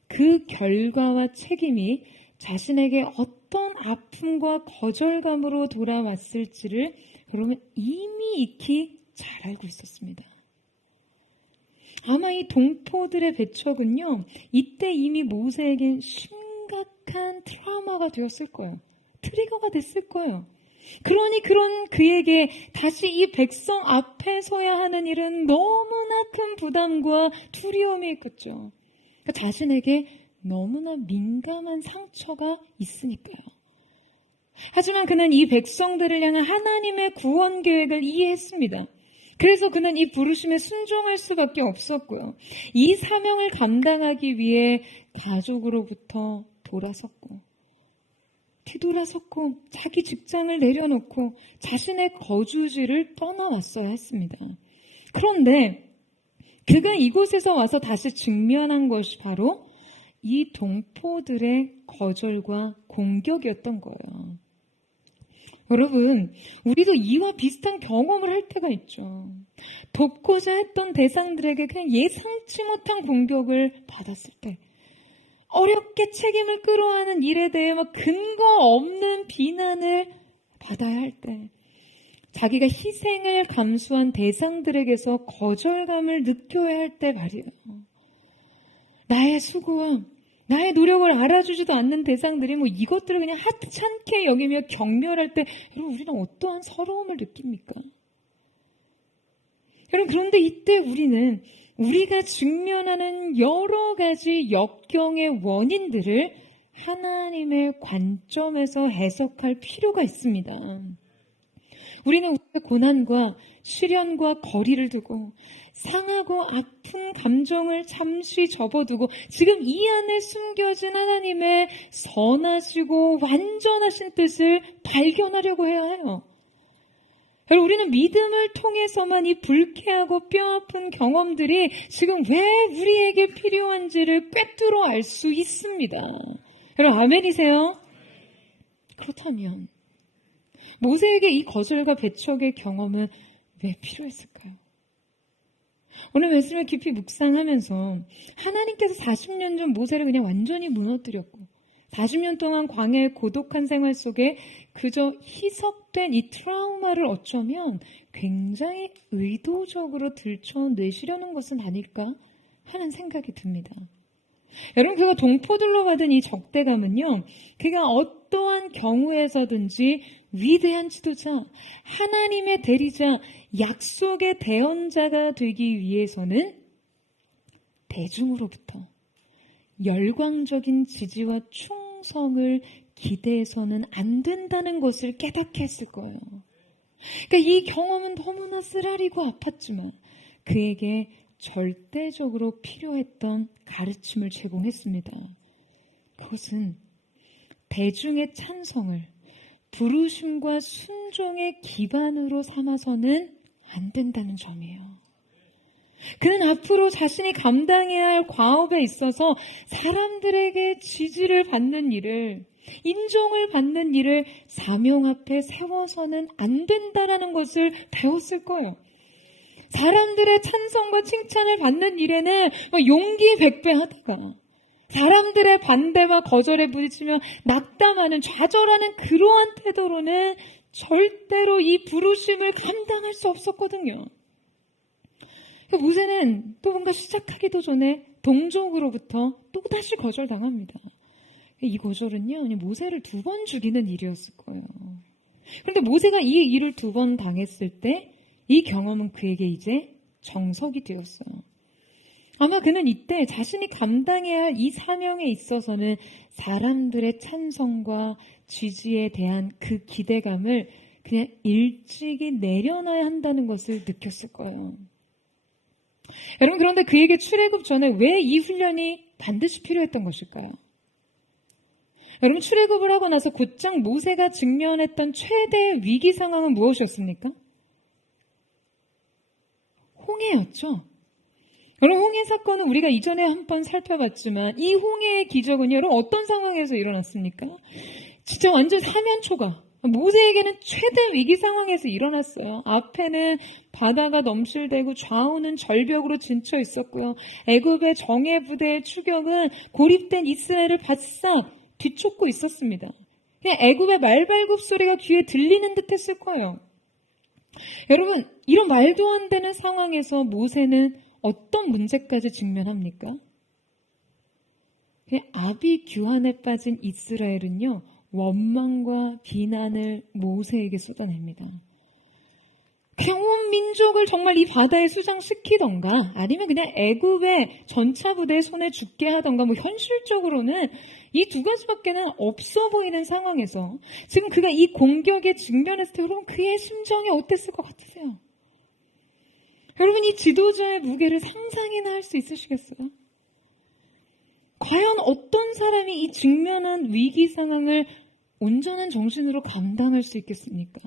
그 결과와 책임이 자신에게 어떤 아픔과 거절감으로 돌아왔을지를 여러분 이미 익히 잘 알고 있었습니다. 아마 이 동포들의 배척은요, 이때 이미 모세에겐 심각한 트라우마가 되었을 거예요. 트리거가 됐을 거예요. 그러니 그런 그에게 다시 이 백성 앞에 서야 하는 일은 너무나 큰 부담과 두려움이 있겠죠. 그러니까 자신에게 너무나 민감한 상처가 있으니까요. 하지만 그는 이 백성들을 향한 하나님의 구원 계획을 이해했습니다. 그래서 그는 이 부르심에 순종할 수밖에 없었고요. 이 사명을 감당하기 위해 가족으로부터 뒤돌아섰고 자기 직장을 내려놓고 자신의 거주지를 떠나왔어야 했습니다. 그런데 그가 이곳에서 와서 다시 직면한 것이 바로 이 동포들의 거절과 공격이었던 거예요. 여러분, 우리도 이와 비슷한 경험을 할 때가 있죠. 돕고자 했던 대상들에게 그냥 예상치 못한 공격을 받았을 때, 어렵게 책임을 끌어안은 일에 대해 근거 없는 비난을 받아야 할 때, 자기가 희생을 감수한 대상들에게서 거절감을 느껴야 할 때 말이에요. 나의 수고와 나의 노력을 알아주지도 않는 대상들이 이것들을 그냥 하찮게 여기며 경멸할 때 여러분 우리는 어떠한 서러움을 느낍니까? 여러분 그런데 이때 우리는 우리가 직면하는 여러 가지 역경의 원인들을 하나님의 관점에서 해석할 필요가 있습니다. 우리는 우리의 고난과 시련과 거리를 두고 상하고 아픈 감정을 잠시 접어두고 지금 이 안에 숨겨진 하나님의 선하시고 완전하신 뜻을 발견하려고 해야 해요. 여러분, 우리는 믿음을 통해서만 이 불쾌하고 뼈아픈 경험들이 지금 왜 우리에게 필요한지를 꿰뚫어 알 수 있습니다. 여러분, 아멘이세요? 그렇다면 모세에게 이 거절과 배척의 경험은 왜 필요했을까요? 오늘 말씀을 깊이 묵상하면서 하나님께서 40년 전 모세를 그냥 완전히 무너뜨렸고 40년 동안 광야의 고독한 생활 속에 그저 희석된 이 트라우마를 어쩌면 굉장히 의도적으로 들춰내시려는 것은 아닐까 하는 생각이 듭니다. 여러분, 그가 동포들로 받은 이 적대감은요, 그가 어떠한 경우에서든지 위대한 지도자, 하나님의 대리자, 약속의 대언자가 되기 위해서는 대중으로부터 열광적인 지지와 충성을 기대해서는 안 된다는 것을 깨닫게 했을 거예요. 그러니까 이 경험은 너무나 쓰라리고 아팠지만 그에게 절대적으로 필요했던 가르침을 제공했습니다. 그것은 대중의 찬성을 부르심과 순종의 기반으로 삼아서는 안 된다는 점이에요. 그는 앞으로 자신이 감당해야 할 과업에 있어서 사람들에게 지지를 받는 일을, 인정을 받는 일을 사명 앞에 세워서는 안 된다는 것을 배웠을 거예요. 사람들의 찬성과 칭찬을 받는 일에는 용기 백배하다가 사람들의 반대와 거절에 부딪히며 낙담하는, 좌절하는 그러한 태도로는 절대로 이 부르심을 감당할 수 없었거든요. 모세는 또 뭔가 시작하기도 전에 동족으로부터 또다시 거절당합니다. 이 거절은요, 모세를 2번 죽이는 일이었을 거예요. 그런데 모세가 이 일을 2번 당했을 때 이 경험은 그에게 이제 정석이 되었어요. 아마 그는 이때 자신이 감당해야 할 이 사명에 있어서는 사람들의 찬성과 지지에 대한 그 기대감을 그냥 일찍이 내려놔야 한다는 것을 느꼈을 거예요. 여러분, 그런데 그에게 출애굽 전에 왜 이 훈련이 반드시 필요했던 것일까요? 여러분, 출애굽을 하고 나서 곧장 모세가 직면했던 최대의 위기 상황은 무엇이었습니까? 홍해였죠. 여러분, 홍해 사건은 우리가 이전에 한번 살펴봤지만 이 홍해의 기적은 여러분 어떤 상황에서 일어났습니까? 진짜 완전 사면초가 모세에게는 최대 위기 상황에서 일어났어요. 앞에는 바다가 넘실대고 좌우는 절벽으로 진쳐 있었고요. 애굽의 정예 부대의 추격은 고립된 이스라엘을 바싹 뒤쫓고 있었습니다. 그냥 애굽의 말발굽 소리가 귀에 들리는 듯 했을 거예요. 여러분, 이런 말도 안 되는 상황에서 모세는 어떤 문제까지 직면합니까? 그냥 아비규환에 빠진 이스라엘은요, 원망과 비난을 모세에게 쏟아냅니다. 그냥 온 민족을 정말 이 바다에 수장시키던가 아니면 그냥 애굽의 전차 부대의 손에 죽게 하던가 현실적으로는 이 2가지밖에는 없어 보이는 상황에서 지금 그가 이 공격에 직면했을 때 여러분 그의 심정이 어땠을 것 같으세요? 여러분, 이 지도자의 무게를 상상이나 할 수 있으시겠어요? 과연 어떤 사람이 이 직면한 위기 상황을 온전한 정신으로 감당할 수 있겠습니까?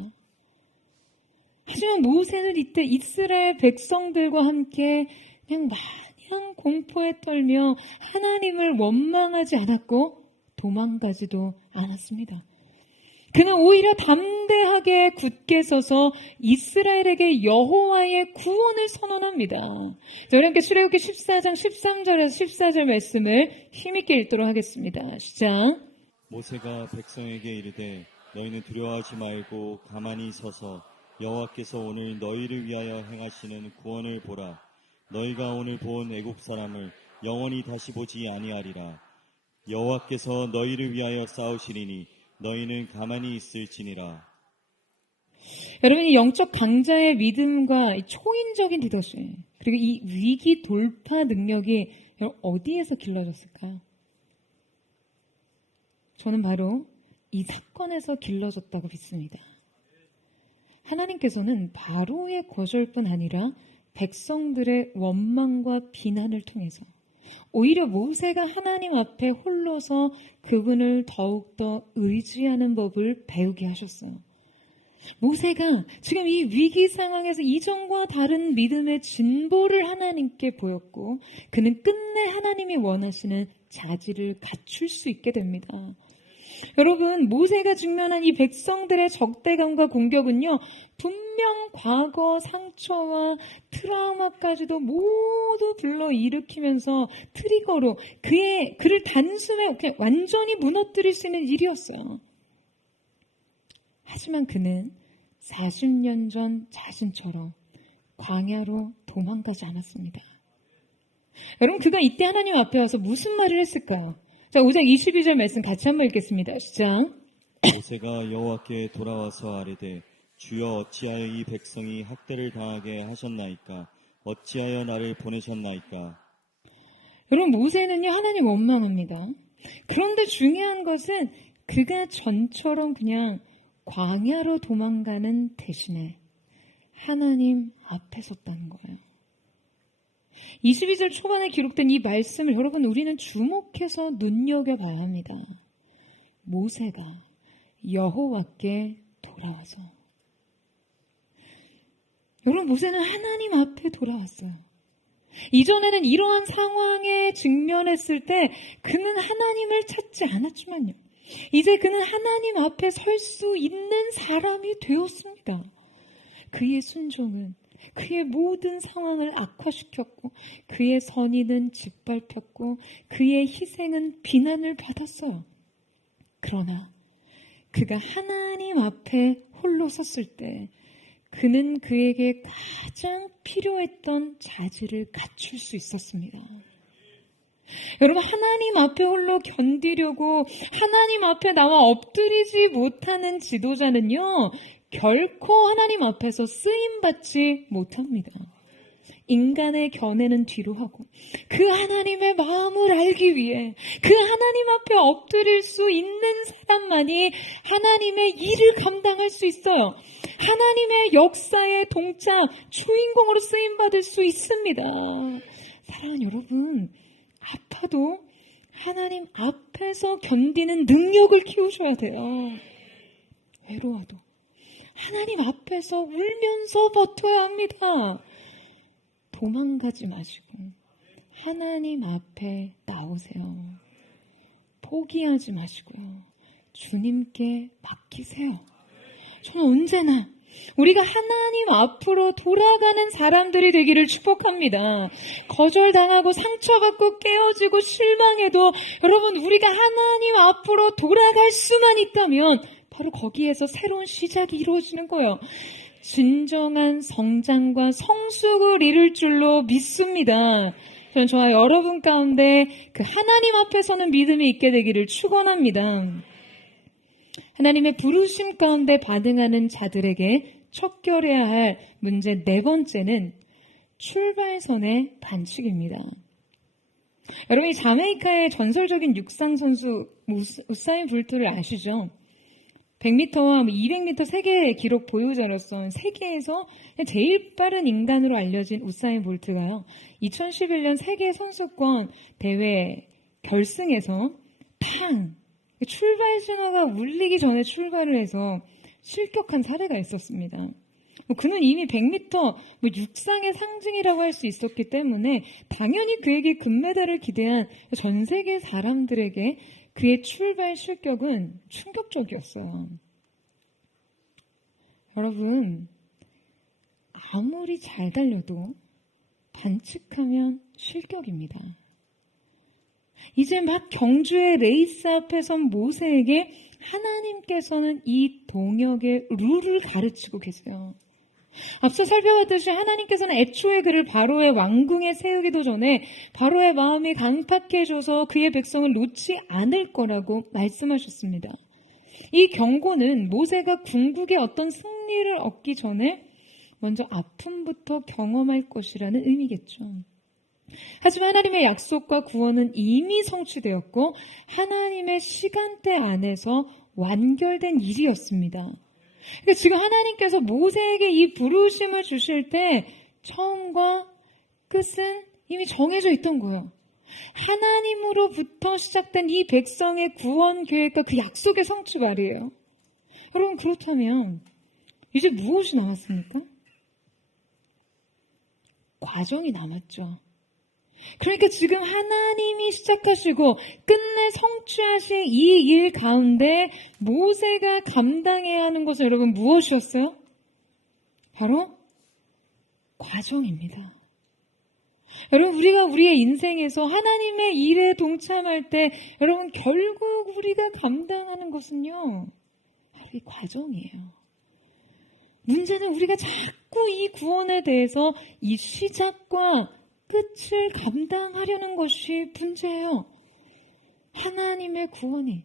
하지만 모세는 이때 이스라엘 백성들과 함께 그냥 마냥 공포에 떨며 하나님을 원망하지 않았고 도망가지도 않았습니다. 그는 오히려 담대하게 굳게 서서 이스라엘에게 여호와의 구원을 선언합니다. 자, 우리 함께 출애굽기 14장 13절에서 14절 말씀을 힘있게 읽도록 하겠습니다. 시작. 모세가 백성에게 이르되 너희는 두려워하지 말고 가만히 서서 여호와께서 오늘 너희를 위하여 행하시는 구원을 보라. 너희가 오늘 본 애굽 사람을 영원히 다시 보지 아니하리라. 여호와께서 너희를 위하여 싸우시리니 너희는 가만히 있을지니라. 여러분, 이 영적 강자의 믿음과 이 초인적인 리더십 그리고 이 위기 돌파 능력이 어디에서 길러졌을까요? 저는 바로 이 사건에서 길러졌다고 믿습니다. 하나님께서는 바로의 거절뿐 아니라 백성들의 원망과 비난을 통해서 오히려 모세가 하나님 앞에 홀로서 그분을 더욱더 의지하는 법을 배우게 하셨어요. 모세가 지금 이 위기 상황에서 이전과 다른 믿음의 진보를 하나님께 보였고 그는 끝내 하나님이 원하시는 자질을 갖출 수 있게 됩니다. 여러분, 모세가 직면한 이 백성들의 적대감과 공격은요, 분명 과거 상처와 트라우마까지도 모두 불러일으키면서 트리거로 그를 단숨에 그냥 완전히 무너뜨릴 수 있는 일이었어요. 하지만 그는 40년 전 자신처럼 광야로 도망가지 않았습니다. 여러분, 그가 이때 하나님 앞에 와서 무슨 말을 했을까요? 자, 5장 22절 말씀 같이 한번 읽겠습니다. 시작. 모세가 여호와께 돌아와서 아뢰되 주여 어찌하여 이 백성이 학대를 당하게 하셨나이까? 어찌하여 나를 보내셨나이까? 여러분, 모세는요, 하나님 원망합니다. 그런데 중요한 것은 그가 전처럼 그냥 광야로 도망가는 대신에 하나님 앞에 섰다는 거예요. 22절 초반에 기록된 이 말씀을 여러분, 우리는 주목해서 눈여겨봐야 합니다. 모세가 여호와께 돌아와서. 여러분, 모세는 하나님 앞에 돌아왔어요. 이전에는 이러한 상황에 직면했을 때 그는 하나님을 찾지 않았지만요, 이제 그는 하나님 앞에 설 수 있는 사람이 되었습니다. 그의 순종은 그의 모든 상황을 악화시켰고 그의 선의는 짓밟혔고 그의 희생은 비난을 받았어요. 그러나 그가 하나님 앞에 홀로 섰을 때 그는 그에게 가장 필요했던 자질을 갖출 수 있었습니다. 여러분, 하나님 앞에 홀로 견디려고 하나님 앞에 나와 엎드리지 못하는 지도자는요, 결코 하나님 앞에서 쓰임받지 못합니다. 인간의 견해는 뒤로 하고 그 하나님의 마음을 알기 위해 그 하나님 앞에 엎드릴 수 있는 사람만이 하나님의 일을 감당할 수 있어요. 하나님의 역사의 동작, 주인공으로 쓰임받을 수 있습니다. 사랑하는 여러분, 아파도 하나님 앞에서 견디는 능력을 키우셔야 돼요. 외로워도 하나님 앞에서 울면서 버텨야 합니다. 도망가지 마시고 하나님 앞에 나오세요. 포기하지 마시고요, 주님께 맡기세요. 저는 언제나 우리가 하나님 앞으로 돌아가는 사람들이 되기를 축복합니다. 거절당하고 상처받고 깨어지고 실망해도 여러분, 우리가 하나님 앞으로 돌아갈 수만 있다면 바로 거기에서 새로운 시작이 이루어지는 거예요. 진정한 성장과 성숙을 이룰 줄로 믿습니다. 저는 저와 여러분 가운데 그 하나님 앞에 서는 믿음이 있게 되기를 축원합니다. 하나님의 부르심 가운데 반응하는 자들에게 척결해야 할 문제 네 번째는 출발선의 반칙입니다. 여러분, 이 자메이카의 전설적인 육상 선수 우사인 볼트를 아시죠? 100m와 200m 세계 기록 보유자로서 세계에서 제일 빠른 인간으로 알려진 우사인 볼트가요, 2011년 세계 선수권 대회 결승에서 출발 신호가 울리기 전에 출발을 해서 실격한 사례가 있었습니다. 그는 이미 100m 육상의 상징이라고 할 수 있었기 때문에 당연히 그에게 금메달을 기대한 전 세계 사람들에게 그의 출발 실격은 충격적이었어요. 여러분, 아무리 잘 달려도 반칙하면 실격입니다. 이제 막 경주의 레이스 앞에 선 모세에게 하나님께서는 이 동역의 룰을 가르치고 계세요. 앞서 살펴봤듯이 하나님께서는 애초에 그를 바로의 왕궁에 세우기도 전에 바로의 마음이 강팍해져서 그의 백성을 놓지 않을 거라고 말씀하셨습니다. 이 경고는 모세가 궁극의 어떤 승리를 얻기 전에 먼저 아픔부터 경험할 것이라는 의미겠죠. 하지만 하나님의 약속과 구원은 이미 성취되었고 하나님의 시간대 안에서 완결된 일이었습니다. 그러니까 지금 하나님께서 모세에게 이 부르심을 주실 때 처음과 끝은 이미 정해져 있던 거예요. 하나님으로부터 시작된 이 백성의 구원 계획과 그 약속의 성취 말이에요. 여러분, 그렇다면 이제 무엇이 남았습니까? 과정이 남았죠. 그러니까 지금 하나님이 시작하시고 끝내 성취하신 이 일 가운데 모세가 감당해야 하는 것은 여러분 무엇이었어요? 바로 과정입니다. 여러분, 우리가 우리의 인생에서 하나님의 일에 동참할 때 여러분 결국 우리가 감당하는 것은요, 바로 이 과정이에요. 문제는 우리가 자꾸 이 구원에 대해서 이 시작과 끝을 감당하려는 것이 문제예요. 하나님의 구원이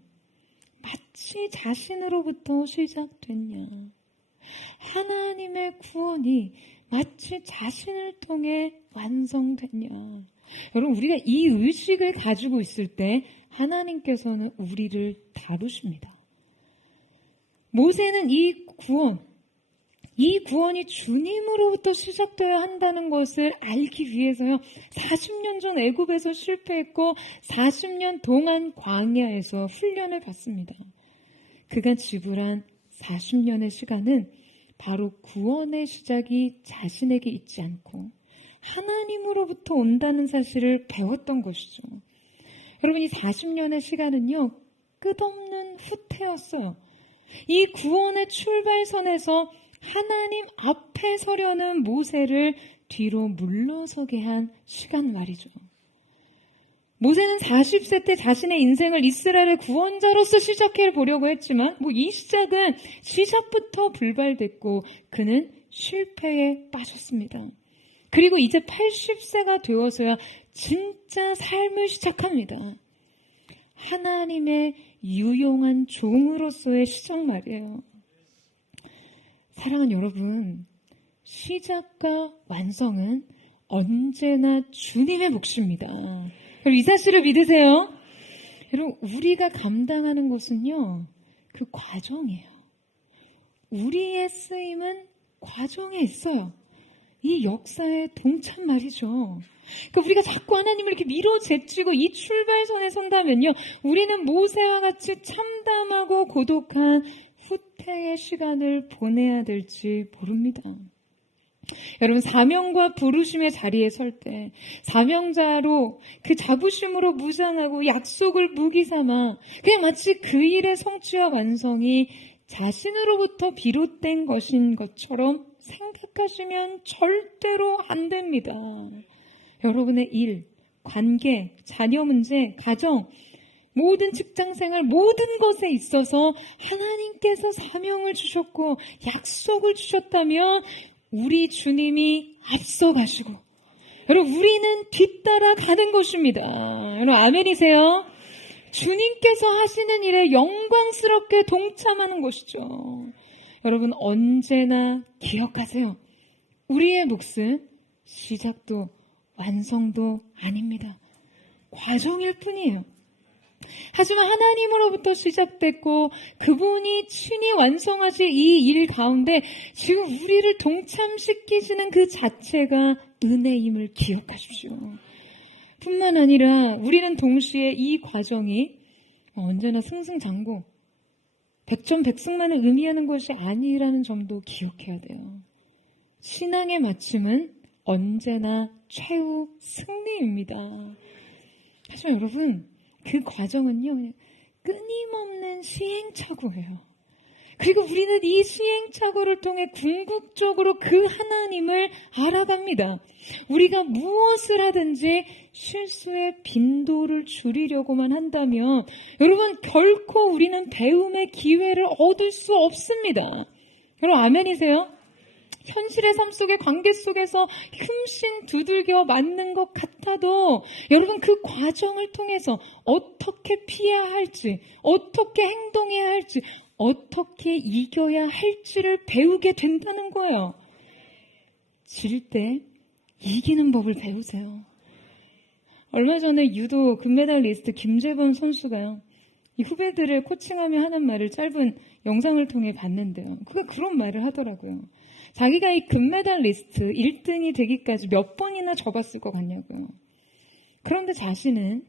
마치 자신으로부터 시작됐냐? 하나님의 구원이 마치 자신을 통해 완성됐냐? 여러분, 우리가 이 의식을 가지고 있을 때 하나님께서는 우리를 다루십니다. 모세는 이 구원이 주님으로부터 시작되어야 한다는 것을 알기 위해서요, 40년 전 애굽에서 실패했고 40년 동안 광야에서 훈련을 받습니다. 그가 지불한 40년의 시간은 바로 구원의 시작이 자신에게 있지 않고 하나님으로부터 온다는 사실을 배웠던 것이죠. 여러분, 이 40년의 시간은요, 끝없는 후퇴였어요. 이 구원의 출발선에서 하나님 앞에 서려는 모세를 뒤로 물러서게 한 시간 말이죠. 모세는 40세 때 자신의 인생을 이스라엘의 구원자로서 시작해 보려고 했지만 이 시작은 시작부터 불발됐고 그는 실패에 빠졌습니다. 그리고 이제 80세가 되어서야 진짜 삶을 시작합니다. 하나님의 유용한 종으로서의 시작 말이에요. 사랑하는 여러분, 시작과 완성은 언제나 주님의 몫입니다. 여러분, 이 사실을 믿으세요? 여러분, 우리가 감당하는 것은요, 그 과정이에요. 우리의 쓰임은 과정에 있어요. 이 역사의 동참 말이죠. 그러니까 우리가 자꾸 하나님을 이렇게 밀어 제치고 이 출발선에 선다면요, 우리는 모세와 같이 참담하고 고독한 후퇴의 시간을 보내야 될지 모릅니다. 여러분, 사명과 부르심의 자리에 설 때 사명자로 그 자부심으로 무장하고 약속을 무기 삼아 그냥 마치 그 일의 성취와 완성이 자신으로부터 비롯된 것인 것처럼 생각하시면 절대로 안 됩니다. 여러분의 일, 관계, 자녀 문제, 가정, 모든 직장생활, 모든 것에 있어서 하나님께서 사명을 주셨고 약속을 주셨다면 우리 주님이 앞서 가시고 여러분, 우리는 뒤따라 가는 것입니다. 여러분, 아멘이세요? 주님께서 하시는 일에 영광스럽게 동참하는 것이죠. 여러분, 언제나 기억하세요. 우리의 몫은 시작도 완성도 아닙니다. 과정일 뿐이에요. 하지만 하나님으로부터 시작됐고 그분이 친히 완성하실 이 일 가운데 지금 우리를 동참시키시는 그 자체가 은혜임을 기억하십시오. 뿐만 아니라 우리는 동시에 이 과정이 언제나 승승장구, 백전백승만을 의미하는 것이 아니라는 점도 기억해야 돼요. 신앙의 마침은 언제나 최후 승리입니다. 하지만 여러분, 그 과정은요, 끊임없는 시행착오예요. 그리고 우리는 이 시행착오를 통해 궁극적으로 그 하나님을 알아갑니다. 우리가 무엇을 하든지 실수의 빈도를 줄이려고만 한다면 여러분, 결코 우리는 배움의 기회를 얻을 수 없습니다. 여러분, 아멘이세요? 현실의 삶 속의 관계 속에서 흠씬 두들겨 맞는 것 같아도 여러분, 그 과정을 통해서 어떻게 피해야 할지, 어떻게 행동해야 할지, 어떻게 이겨야 할지를 배우게 된다는 거예요. 질 때 이기는 법을 배우세요. 얼마 전에 유도 금메달리스트 김재범 선수가요, 이 후배들을 코칭하며 하는 말을 짧은 영상을 통해 봤는데요. 그가 그런 말을 하더라고요. 자기가 이 금메달 리스트 1등이 되기까지 몇 번이나 적었을 것 같냐고요. 그런데 자신은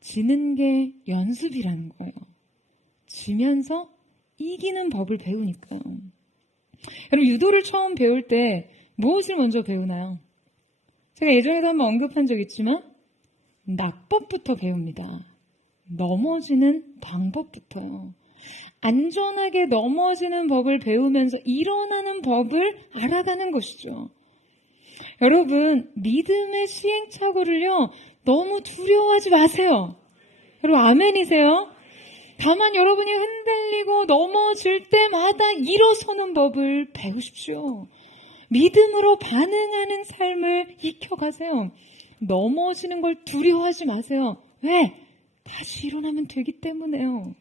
지는 게 연습이라는 거예요. 지면서 이기는 법을 배우니까요. 여러분, 유도를 처음 배울 때 무엇을 먼저 배우나요? 제가 예전에도 한번 언급한 적 있지만 낙법부터 배웁니다. 넘어지는 방법부터요. 안전하게 넘어지는 법을 배우면서 일어나는 법을 알아가는 것이죠. 여러분, 믿음의 시행착오를요, 너무 두려워하지 마세요. 여러분, 아멘이세요? 다만 여러분이 흔들리고 넘어질 때마다 일어서는 법을 배우십시오. 믿음으로 반응하는 삶을 익혀가세요. 넘어지는 걸 두려워하지 마세요. 왜? 다시 일어나면 되기 때문에요.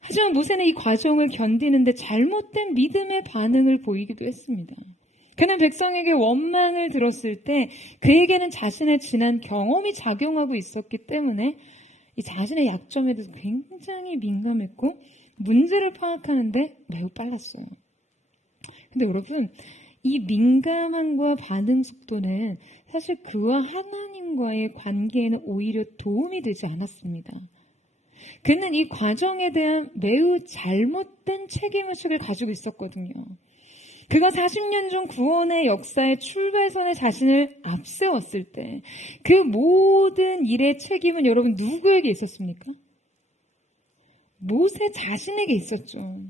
하지만 모세는 이 과정을 견디는데 잘못된 믿음의 반응을 보이기도 했습니다. 그는 백성에게 원망을 들었을 때 그에게는 자신의 지난 경험이 작용하고 있었기 때문에 이 자신의 약점에 대해서 굉장히 민감했고 문제를 파악하는데 매우 빨랐어요. 근데 여러분, 이 민감함과 반응 속도는 사실 그와 하나님과의 관계에는 오히려 도움이 되지 않았습니다. 그는 이 과정에 대한 매우 잘못된 책임의식을 가지고 있었거든요. 그가 40년 전 구원의 역사의 출발선에 자신을 앞세웠을 때 그 모든 일의 책임은 여러분 누구에게 있었습니까? 모세 자신에게 있었죠.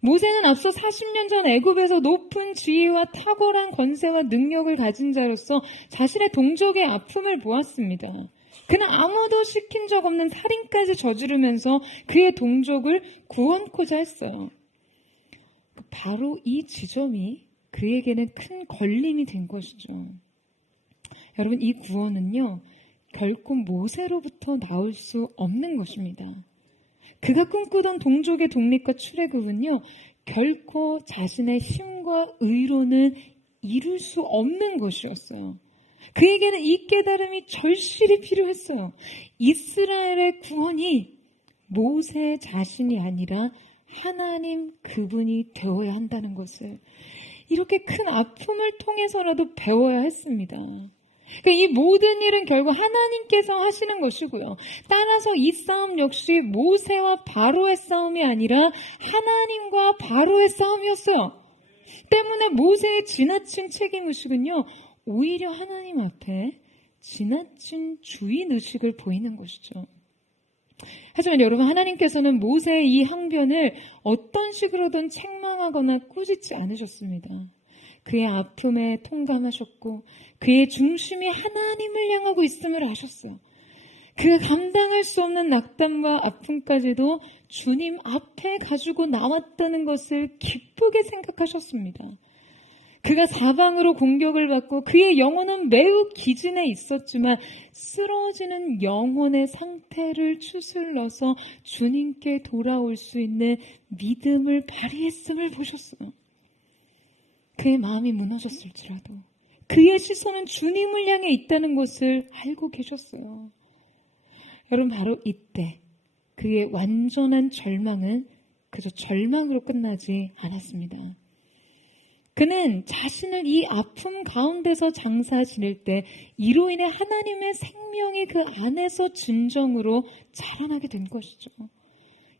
모세는 앞서 40년 전 애굽에서 높은 지위와 탁월한 권세와 능력을 가진 자로서 자신의 동족의 아픔을 보았습니다. 그는 아무도 시킨 적 없는 살인까지 저지르면서 그의 동족을 구원코자 했어요. 바로 이 지점이 그에게는 큰 걸림이 된 것이죠. 여러분, 이 구원은요, 결코 모세로부터 나올 수 없는 것입니다. 그가 꿈꾸던 동족의 독립과 출애굽은요, 결코 자신의 힘과 의로는 이룰 수 없는 것이었어요. 그에게는 이 깨달음이 절실히 필요했어요. 이스라엘의 구원이 모세 자신이 아니라 하나님 그분이 되어야 한다는 것을 이렇게 큰 아픔을 통해서라도 배워야 했습니다. 이 모든 일은 결국 하나님께서 하시는 것이고요. 따라서 이 싸움 역시 모세와 바로의 싸움이 아니라 하나님과 바로의 싸움이었어요. 때문에 모세의 지나친 책임의식은요, 오히려 하나님 앞에 지나친 주인의식을 보이는 것이죠. 하지만 여러분, 하나님께서는 모세의 이 항변을 어떤 식으로든 책망하거나 꾸짖지 않으셨습니다. 그의 아픔에 통감하셨고 그의 중심이 하나님을 향하고 있음을 아셨어요. 그가 감당할 수 없는 낙담과 아픔까지도 주님 앞에 가지고 나왔다는 것을 기쁘게 생각하셨습니다. 그가 사방으로 공격을 받고 그의 영혼은 매우 기진해 있었지만 쓰러지는 영혼의 상태를 추슬러서 주님께 돌아올 수 있는 믿음을 발휘했음을 보셨어요. 그의 마음이 무너졌을지라도 그의 시선은 주님을 향해 있다는 것을 알고 계셨어요. 여러분, 바로 이때 그의 완전한 절망은 그저 절망으로 끝나지 않았습니다. 그는 자신을 이 아픔 가운데서 장사 지낼 때 이로 인해 하나님의 생명이 그 안에서 진정으로 자라나게 된 것이죠.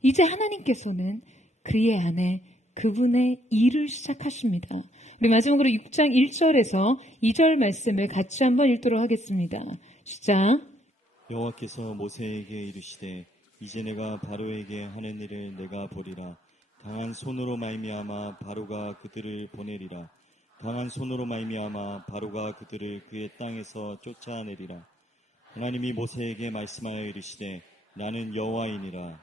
이제 하나님께서는 그의 안에 그분의 일을 시작하십니다. 우리 마지막으로 6장 1절에서 2절 말씀을 같이 한번 읽도록 하겠습니다. 시작. 여호와께서 모세에게 이르시되 이제 내가 바로에게 하는 일을 내가 보리라. 강한 손으로 말미암아 바로가 그들을 보내리라. 강한 손으로 말미암아 바로가 그들을 그의 땅에서 쫓아내리라. 하나님이 모세에게 말씀하여 이르시되 나는 여호와이니라.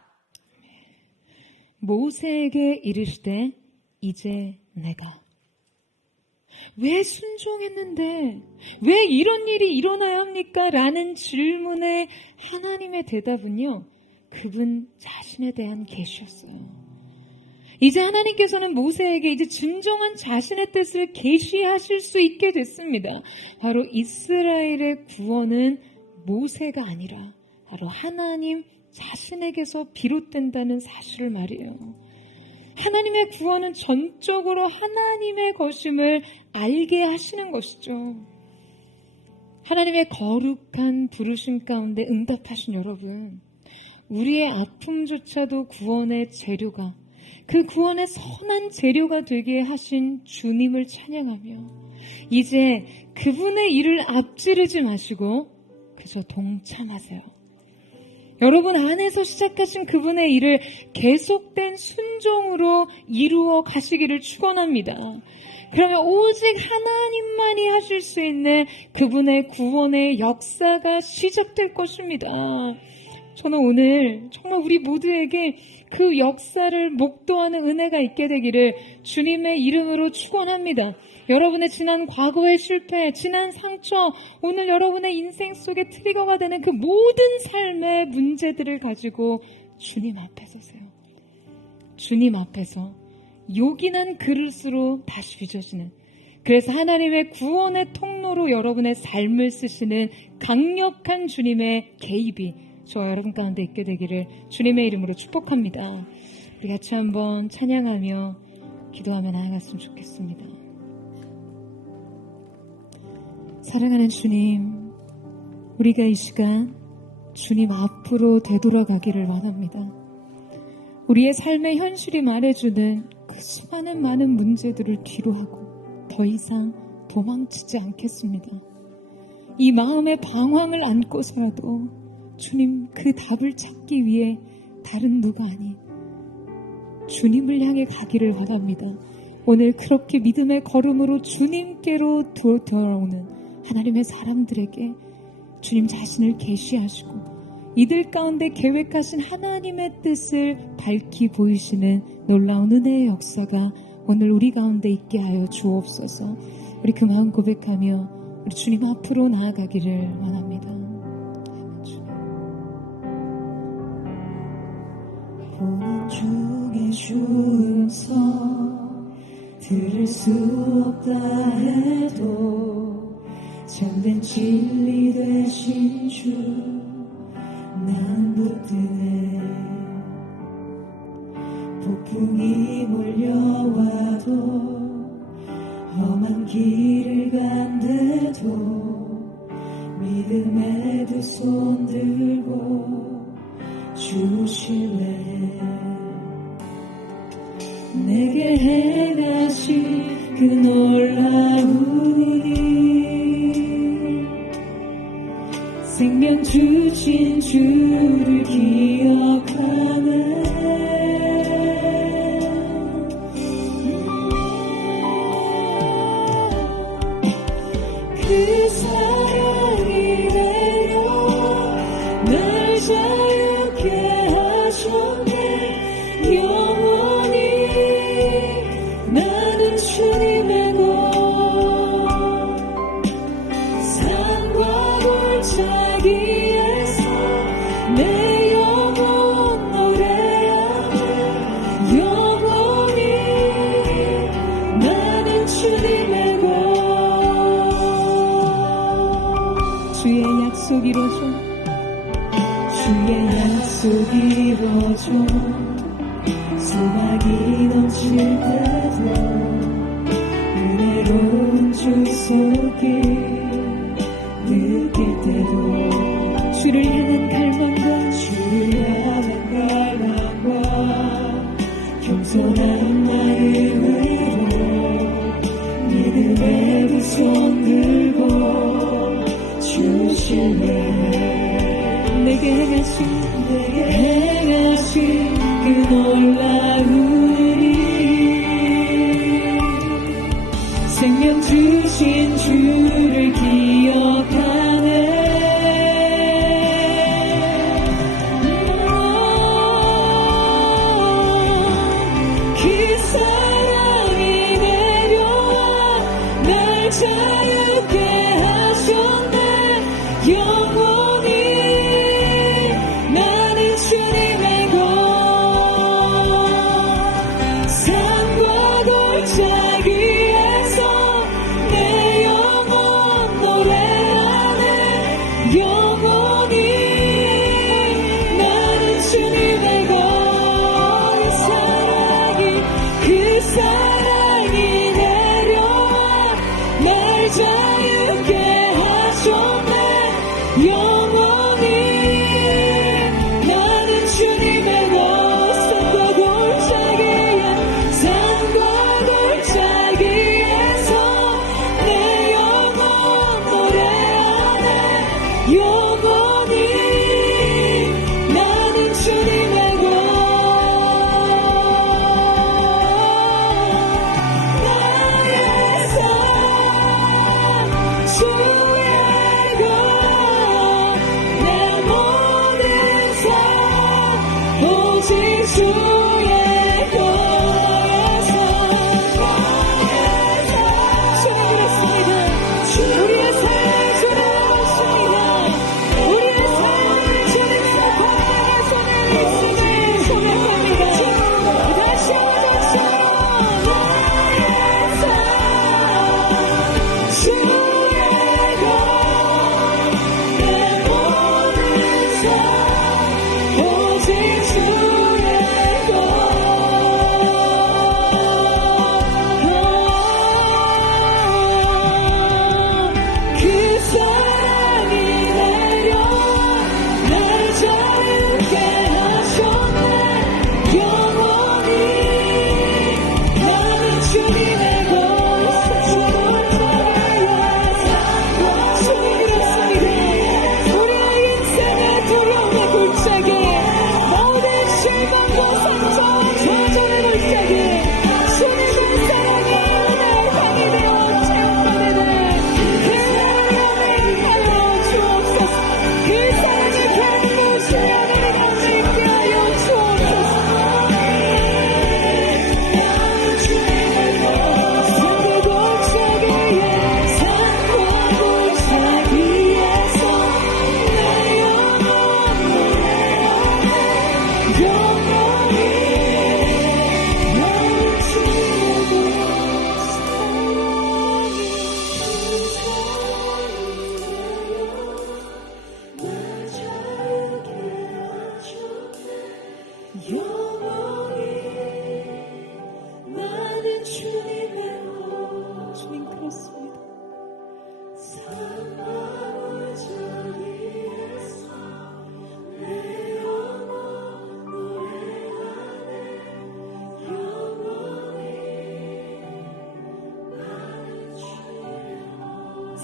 모세에게 이르시되 이제 내가. 왜 순종했는데 왜 이런 일이 일어나야 합니까? 라는 질문에 하나님의 대답은요, 그분 자신에 대한 계시였어요. 이제 하나님께서는 모세에게 이제 진정한 자신의 뜻을 계시하실 수 있게 됐습니다. 바로 이스라엘의 구원은 모세가 아니라 바로 하나님 자신에게서 비롯된다는 사실을 말이에요. 하나님의 구원은 전적으로 하나님의 것임을 알게 하시는 것이죠. 하나님의 거룩한 부르심 가운데 응답하신 여러분, 우리의 아픔조차도 구원의 재료가, 그 구원의 선한 재료가 되게 하신 주님을 찬양하며 이제 그분의 일을 앞지르지 마시고 그저 동참하세요. 여러분 안에서 시작하신 그분의 일을 계속된 순종으로 이루어 가시기를 축원합니다. 그러면 오직 하나님만이 하실 수 있는 그분의 구원의 역사가 시작될 것입니다. 저는 오늘 정말 우리 모두에게 그 역사를 목도하는 은혜가 있게 되기를 주님의 이름으로 축원합니다. 여러분의 지난 과거의 실패, 지난 상처, 오늘 여러분의 인생 속에 트리거가 되는 그 모든 삶의 문제들을 가지고 주님 앞에 서세요. 주님 앞에서 요긴한 그릇으로 다시 빚어지는, 그래서 하나님의 구원의 통로로 여러분의 삶을 쓰시는 강력한 주님의 개입이 저와 여러분 가운데 있게 되기를 주님의 이름으로 축복합니다. 우리 같이 한번 찬양하며 기도하며 나아갔으면 좋겠습니다. 사랑하는 주님, 우리가 이 시간 주님 앞으로 되돌아가기를 원합니다. 우리의 삶의 현실이 말해주는 그 수많은 많은 문제들을 뒤로하고 더 이상 도망치지 않겠습니다. 이 마음의 방황을 안고서라도 주님 그 답을 찾기 위해 다른 누가 아닌 주님을 향해 가기를 원합니다. 오늘 그렇게 믿음의 걸음으로 주님께로 돌아오는 하나님의 사람들에게 주님 자신을 계시하시고 이들 가운데 계획하신 하나님의 뜻을 밝히 보이시는 놀라운 은혜의 역사가 오늘 우리 가운데 있게 하여 주옵소서. 우리 그 마음 고백하며 우리 주님 앞으로 나아가기를 원합니다. 보는 중에 주음서 들을 수 없다 해도 참된 진리 되신 주 난 붙드네. 폭풍이 몰려와도 험한 길을 간대도 믿음의 두 손 들고 주실래. 내게 행하신 그 놀라운 일, 생명 주신 주를 기억하네. 그 사랑이 내려 날 자유케 하셨네. 영원히 나는 주님의 것, 산과 골짜기에서 내 영혼 노래하네. 영원히 나는 주님의 것. 주의 약속 이루어져, 주의 약속 이루어져. 소망이 넘칠 때도 은혜로운 주 속에 느낄 때도 주를 향한 갈망과 겸손한 마음으로 믿음의 두 손 들고 주실래. 내게 행하신 그 놀라운 일, 생명 주신 주를 기억하네. 그 사랑이 내려와 날 자유케 하셨네. 영원히 나는 주님의 것, 산과 골짜기에서 내 영혼 노래하네. 영원히 나는 주님의 것,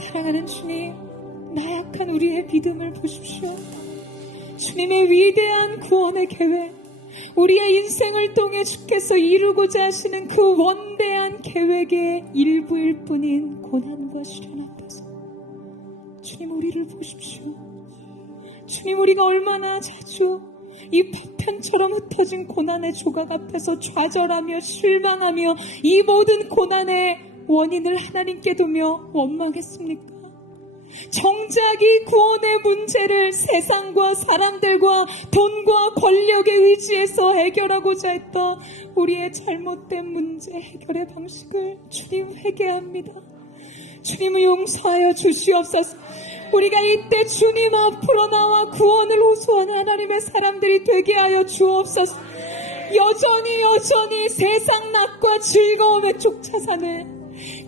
사랑하는 주님, 나약한 우리의 믿음을 보십시오. 주님의 위대한 구원의 계획, 우리의 인생을 통해 주께서 이루고자 하시는 그 원대한 계획의 일부일 뿐인 고난과 시련 앞에서 주님, 우리를 보십시오. 주님, 우리가 얼마나 자주 이 파편처럼 흩어진 고난의 조각 앞에서 좌절하며 실망하며 이 모든 고난의 원인을 하나님께 두며 원망했습니까? 정작 이 구원의 문제를 세상과 사람들과 돈과 권력에 의지해서 해결하고자 했던 우리의 잘못된 문제 해결의 방식을 주님 회개합니다. 주님을 용서하여 주시옵소서. 우리가 이때 주님 앞으로 나와 구원을 호소하는 하나님의 사람들이 되게 하여 주옵소서. 여전히 세상 낙과 즐거움에 쫓아 사는,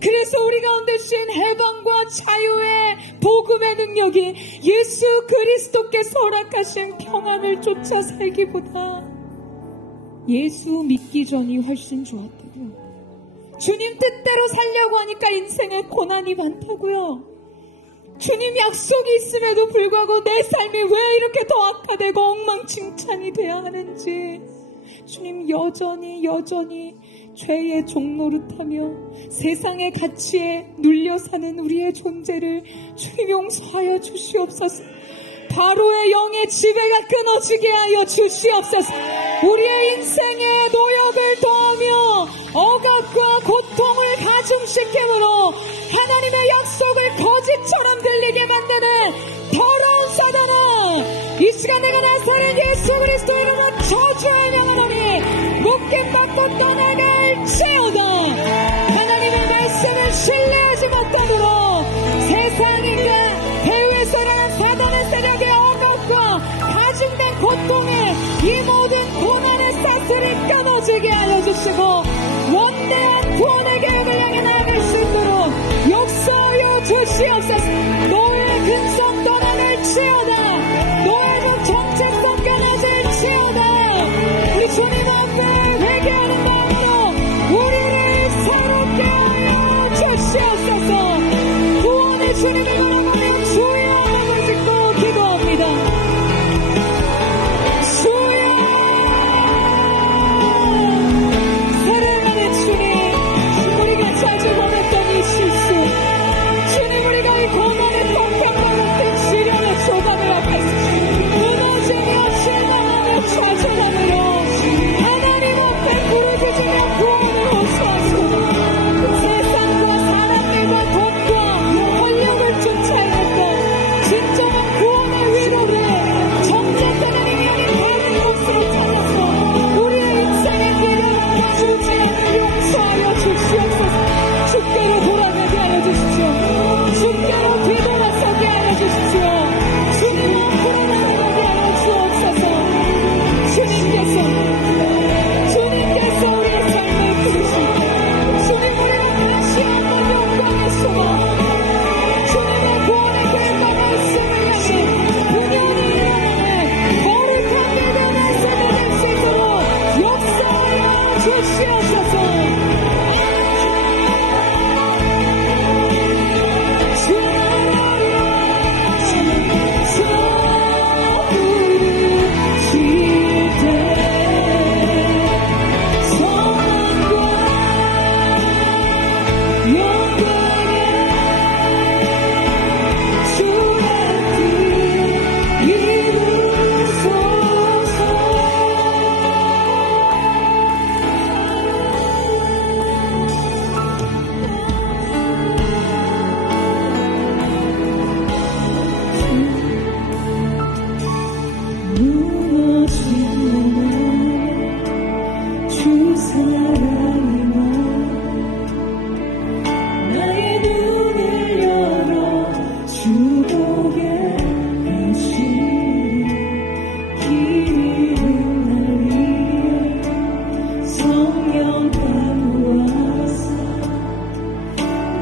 그래서 우리 가운데 주신 해방과 자유의 복음의 능력이 예수 그리스도께서 허락하신 평안을 쫓아 살기보다 예수 믿기 전이 훨씬 좋았다고요. 주님 뜻대로 살려고 하니까 인생에 고난이 많다고요. 주님 약속이 있음에도 불구하고 내 삶이 왜 이렇게 더 악화되고 엉망진창이 돼야 하는지, 주님 여전히 죄의 종노릇하며 세상의 가치에 눌려 사는 우리의 존재를 주님 용서하여 주시옵소서. 바로의 영의 지배가 끊어지게 하여 주시옵소서. 우리의 인생에 노역을 더하며 억압과 고통을 가중시킴으로 하나님의 약속을 거짓처럼 들리게 만드는 더러운 사단아, 이 시간 내가 나사렛 예수 그리스도 이름으로 저주를 명하노니 묶임받고 떠나갈지어다. 하나님의 말씀을 신뢰하지 못함으로 세상인가 배후에서 일어난 사단의 세력의 억압과 가중된 고통을, 이 모든 고난의 사슬이 끊어지게 하여 주시고 원대한 구원의 계획을 향해 나아갈 수 있도록 역사하여 주시옵소서. 너의 근성 떠나갈지어다. 너의 그 정체성 끊어질지어다. 우리 주님 앞에 회개하는 마음으로 우리를 새롭게 하여 주시옵소서. 구원의 주님을 바라보며 주여 하고 듣고 기도합니다. 주여. 사랑하는 주님, 우리가 자주 범했던 이 실수, 주님, 우리가 이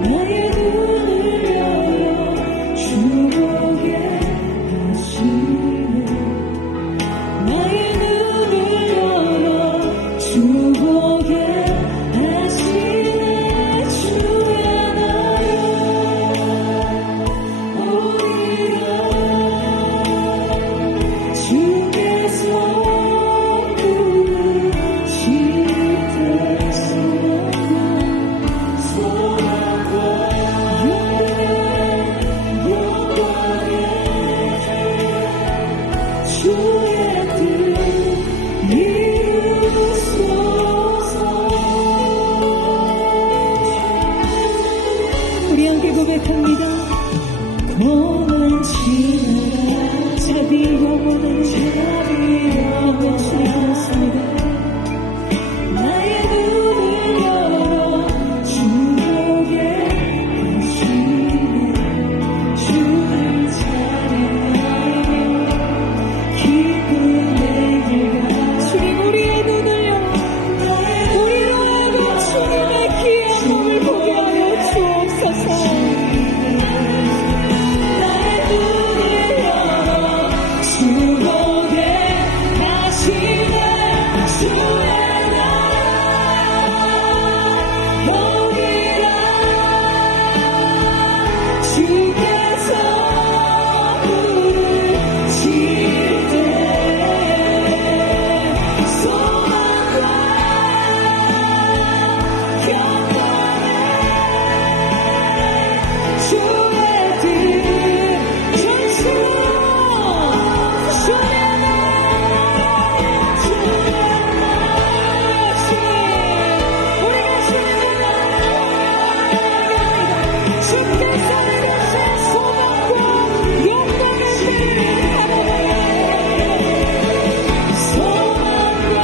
나의 눈을 열어 주 보게 하시네 나의 눈을 열어 주 보게 하시네 주의 나라 오리라 주께서 우리 함께 고백합니다. 원하시나 자비 영원한 주님이었습니다. 나의 눈을 열어 주 보게 하시네 주를 찬양하며 기쁜 내일과 주님 우리의 눈을 열어 우리로 하여금 주님의 귀한 몸을 보게 하여 주옵소서. 나의 눈을 열어 주 보게 하시네 주의 주께서 부르실 때 소망과 평강에 주의 뜻 전수로 주의 나라 주의 나라 주님 우리가 주님의 나라를 주께서 내리신 소망과 영광의 빛을 소망과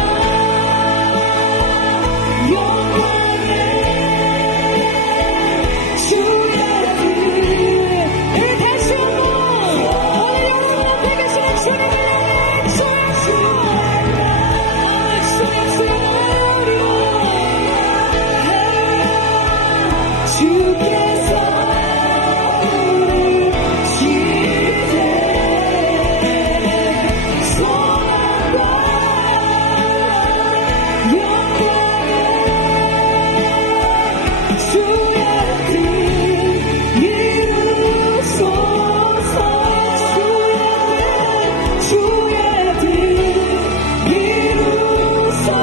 영광의 주의 뜻 다시 한번 여러분 앞에 계시는 주님을 향해 외쳐주시오. 주께서 부르실 때 소망과 영광의 주의 뜻 이루소서 주의 뜻 이루소서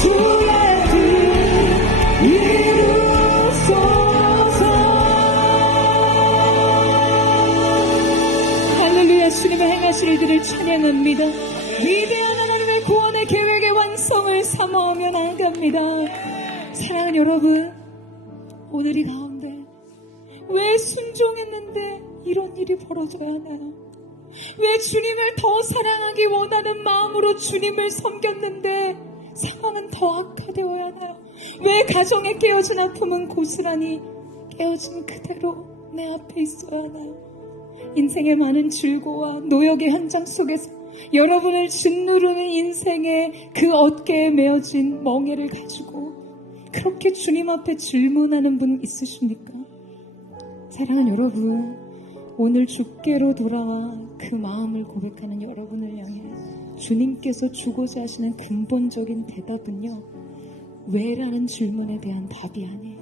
주의 뜻 이루소서. 할렐루야. 주님의 행하실 일들을 찬양합니다. 위대한 하나님의 구원의 계획의 완성을 사모하며 나아갑니다. 사랑하는 여러분, 오늘 이 가운데 왜 순종했는데 이런 일이 벌어져야 하나요? 왜 주님을 더 사랑하기 원하는 마음으로 주님을 섬겼는데 상황은 더 악화되어야 하나요? 왜 가정에 깨어진 아픔은 고스란히 깨어진 그대로 내 앞에 있어야 하나요? 인생의 많은 줄고와 노역의 현장 속에서 여러분을 짓누르는 인생의 그 어깨에 메어진 멍에를 가지고 그렇게 주님 앞에 질문하는 분 있으십니까? 사랑하는 여러분, 오늘 주께로 돌아와 그 마음을 고백하는 여러분을 향해 주님께서 주고자 하시는 근본적인 대답은요, 왜라는 질문에 대한 답이 아니에요.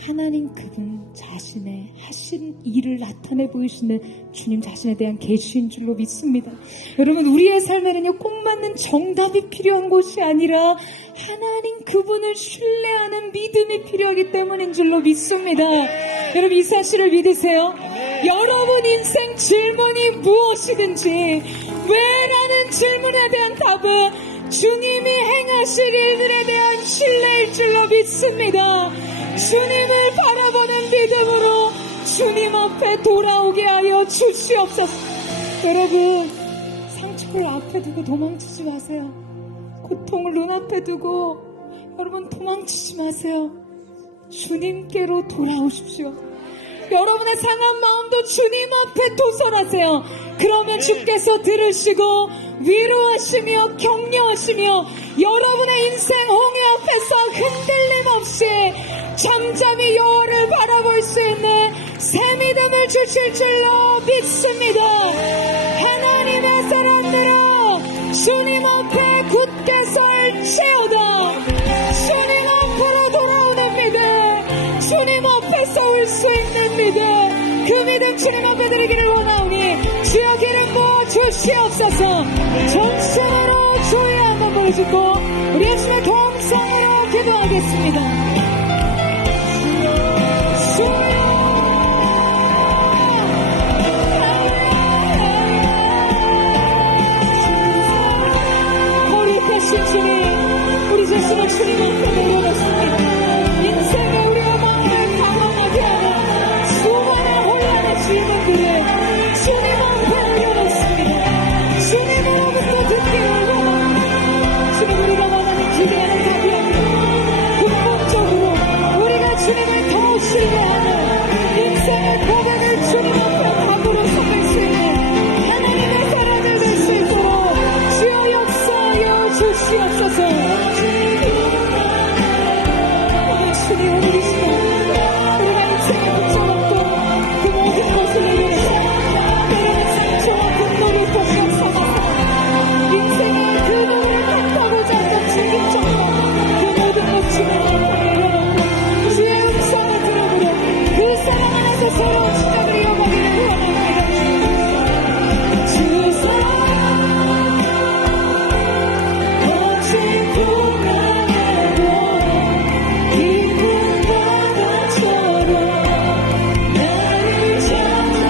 하나님 그분 자신의 하신 일을 나타내 보이시는 주님 자신에 대한 계시인 줄로 믿습니다. 여러분, 우리의 삶에는요 꼭 맞는 정답이 필요한 것이 아니라 하나님 그분을 신뢰하는 믿음이 필요하기 때문인 줄로 믿습니다. 여러분, 이 사실을 믿으세요? 여러분 인생 질문이 무엇이든지 왜라는 질문에 대한 답은 주님이 행하실 일들에 대한 신뢰일 줄로 믿습니다. 주님을 바라보는 믿음으로 주님 앞에 돌아오게 하여 주시옵소서. 여러분, 상처를 앞에 두고 도망치지 마세요. 고통을 눈앞에 두고 여러분 도망치지 마세요. 주님께로 돌아오십시오. 여러분의 상한 마음도 주님 앞에 도설하세요. 그러면 주께서 들으시고 위로하시며 격려하시며 여러분의 인생 홍해 앞에서 흔들림 없이 잠잠히 여호와를 바라볼 수 있는 새 믿음을 주실 줄로 믿습니다. 하나님의 사람들아, 주님 앞에 굳게 설지어다. 주님 앞으로 돌아오는 믿음, 주님 앞에 서울 수 있는 믿음, 그 믿음 주님 앞에 드리기를 원하오니 주여 기름 부어 주시옵소서. 전심으로 주의 한번 부르짖고 우리 예수의 동성으로 기도하겠습니다. 거룩하신 주님, 우리 자신을 주님 앞에 내려놓습니다. 인생에 우리가 마음을 강화하게 하는 수많은 혼란의 질문들을 주님 앞에 내려놓습니다. 주님으로부터 듣기를 원합니다. 주님, 우리가 원하는 기대하는 답이 아니라 근본적으로 우리가 주님을 더 신뢰하는 인생의 고백을 주님 앞에 답으로 삼을 수 있는 하나님의 사랑을 낼 수 있도록 주여 역사하여 주시옵소서. 오늘 주님 우리 시간 우리가 인생에 붙잡았고 그 모든 것을 내려놓고 때로는 상처와 분노를 벗겨 삼아서 인생의 그 부분을 탓하고자 했던 책임져서 그 모든 것 주님 앞에 내려놓고 주의 음성을 들어보려 그 사랑 안에서 새로운 시간을 이어가기를 원합니다. 주 사랑 거친 고난에도 기쁜 바다처럼 나를 찾아내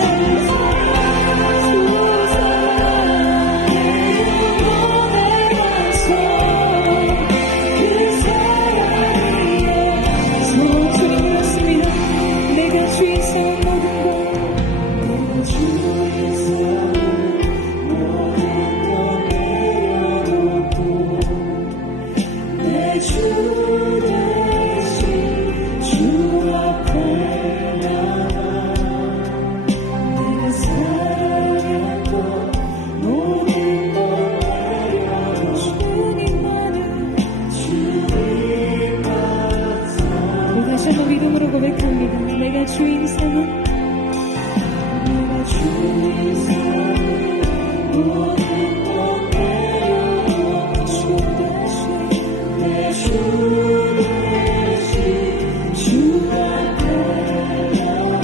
주 사랑 내가 보내면서 그 사랑 위에 주님 그렇습니다. 내가 주인 세운 모든 것 내가 주인 세운 모든 것 내려놓고 내 주 대신 주 앞에 나가 내가 사랑했던 모든 것 내려놓고 주님만을 주님 같아. 다시 한번 믿음으로 고백합니다. 내가 주인 삼은 내가 주인 삼은 모든 것 내려놓고 주 대신 내 주 대신 주 앞에 나와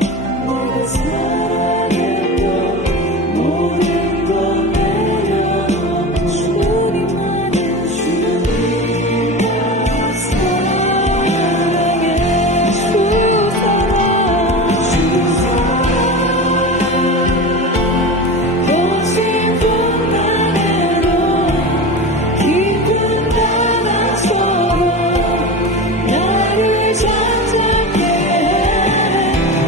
내가 사랑했던 모든 것 내려놓고 주님만을 주님만 사랑해 주 사랑 주 사랑 거친 고난에도 기쁜 바다처럼 나를 찾아내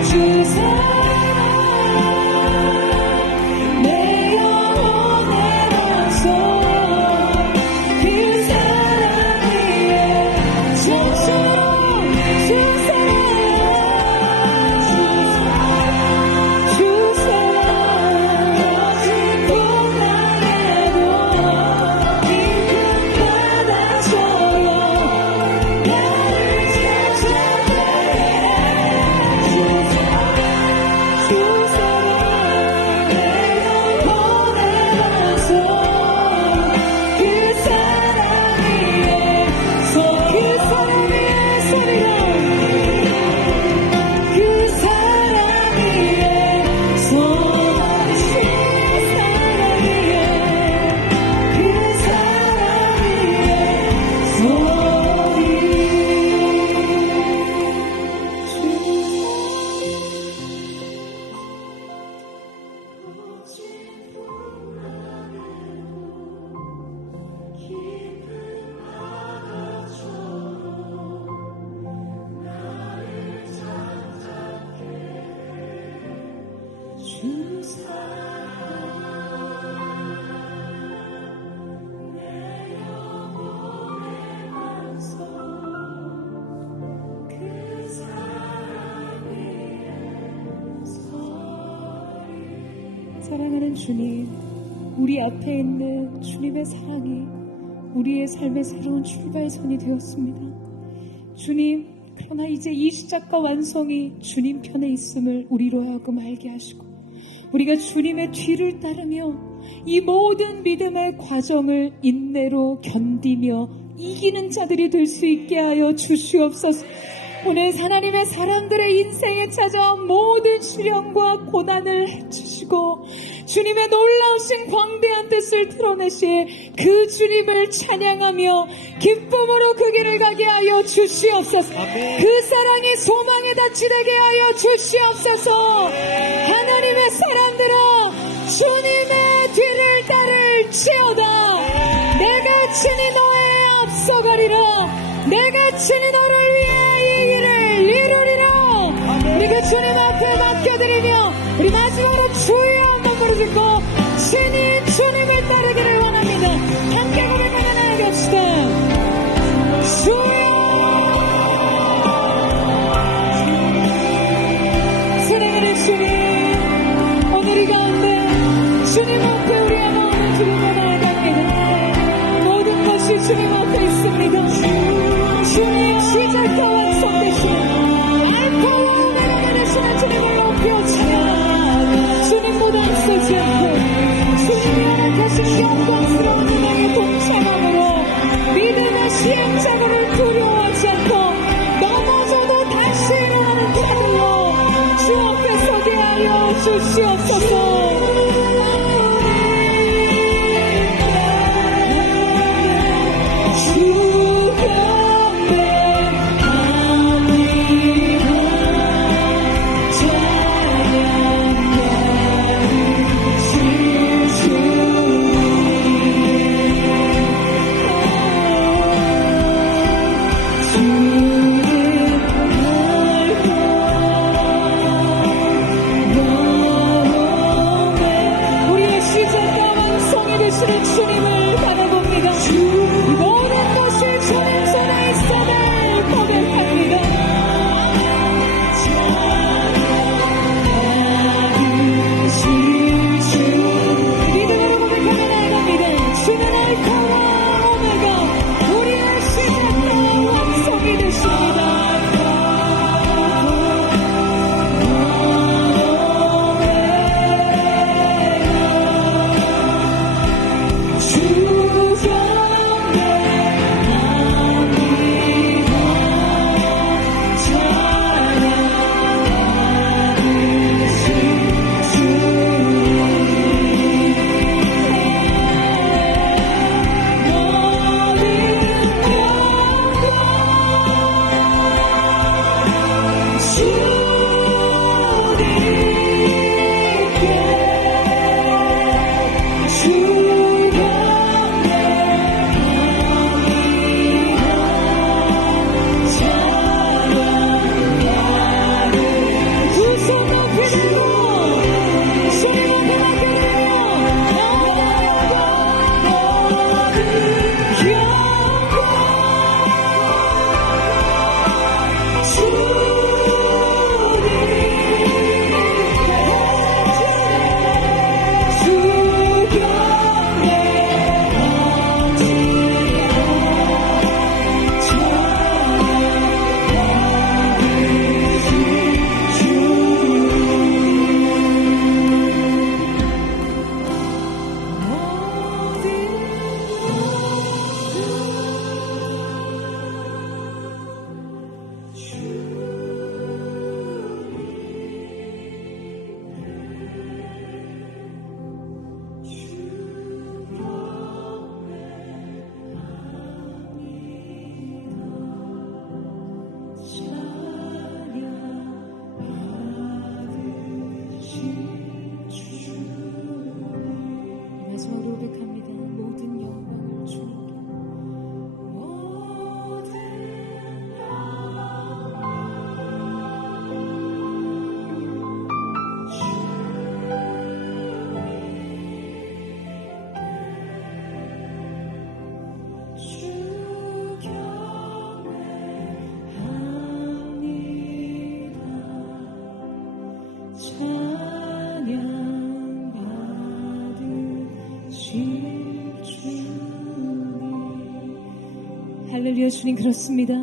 주 사랑 내 영혼에 와서 그 사랑 위에 서서 주 사랑 주 사랑 거친 고난에도 기쁜 바다처럼 나를 찾아내 주 사랑 내 영혼에 와서 그 사랑 위에서 그 사랑 위에 소리라 그 사랑 위에서 주 사랑 위에 그 사랑 주 사랑 내 영혼에 와서 사랑하는 주님, 우리 앞에 있는 주님의 사랑이 우리의 삶의 새로운 출발선이 되었습니다. 주님, 그러나 이제 이 시작과 완성이 주님 편에 있음을 우리로 하여금 알게 하시고, 우리가 주님의 뒤를 따르며 이 모든 믿음의 과정을 인내로 견디며 이기는 자들이 될 수 있게 하여 주시옵소서. 오늘 하나님의 사람들의 인생에 찾아온 모든 시련과 고난을 해주시고 주님의 놀라우신 광대한 뜻을 드러내실 그 주님을 찬양하며 기쁨으로 그 길을 가게 하여 주시옵소서. 그 사랑이 소망에 닿지 되게 하여 주시옵소서. 하나님의 사람들아, 주님의 뒤를 따를지어다. 내가 친히 너의 앞서가리라. 내가 친히 너를 위해 이 일을 이루리라. 우리 그 주님 앞에 맡겨드리며 우리 마지막으로 주여 한번 부르짖고 친히 주님을 따르기를 원합니다. 함께 고백하며 나아갑시다. 주여. 사랑하는 주님, 오늘 이 가운데 주님 앞에 우리의 마음을 드리고 나아갑니다. 모든 것이 주님 앞에 있습니다. 주님의 시작과 완성되시는 알파와 오메가가 되시는 주님을 높여 찬양합니다. 주님보다 앞서지 않고 주님이 허락하신 영광스러운 은혜의 동참함으로 믿음의 시행착오를 두려워하지 않고 넘어져도 다시 일어나는 자들로 주 앞에 서게 하여 주시옵소서. 주님을 바라봅니다. 모든 것이 주님 손에 있음을 고백합니다. 믿음으로 고백하며 나아갑니다. 주는 알파와 오메가, 우리의 시작과 완성이 되십니다. 주 할렐루야. 주님, 그렇습니다.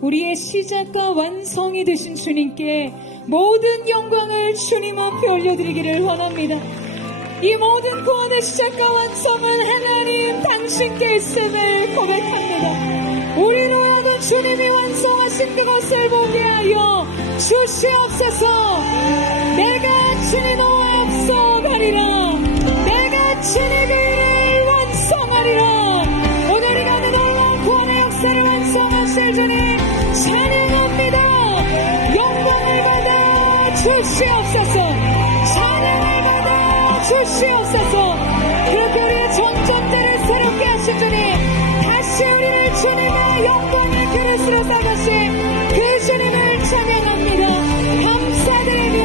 우리의 시작과 완성이 되신 주님께 모든 영광을 주님 앞에 올려드리기를 원합니다. 이 모든 구원의 시작과 완성은 하나님 당신께 있음을 고백합니다. 우리로 하여금 주님이 완성하신 그것을 보게 하여 주시옵소서. 내가 주님과 앞서가리라. 내가 주님의 일을 완성하리라. 오늘 이 가는 놀라운 구원의 역사를 완성하실 주님 찬양합니다. 영광을 받아 주시옵소서. 찬양을 받아 주시옵소서. 그렇게 우리의 정점들을 새롭게 하신 주님, 다시 우리를 주님의 영광의 그릇으로 삼으신 그 주님을 찬양합니다. 감사드리며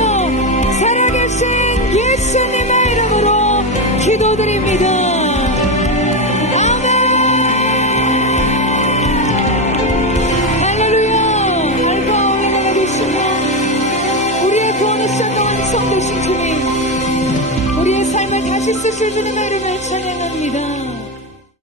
살아계신 예수님의 이름으로 기도드립니다. 아멘. 할렐루야. 알파 오메가가 되시며 우리의 구원의 시작과 완성되신 주님, 우리의 삶을 다시 쓰실 주님의 이름을 찬양합니다.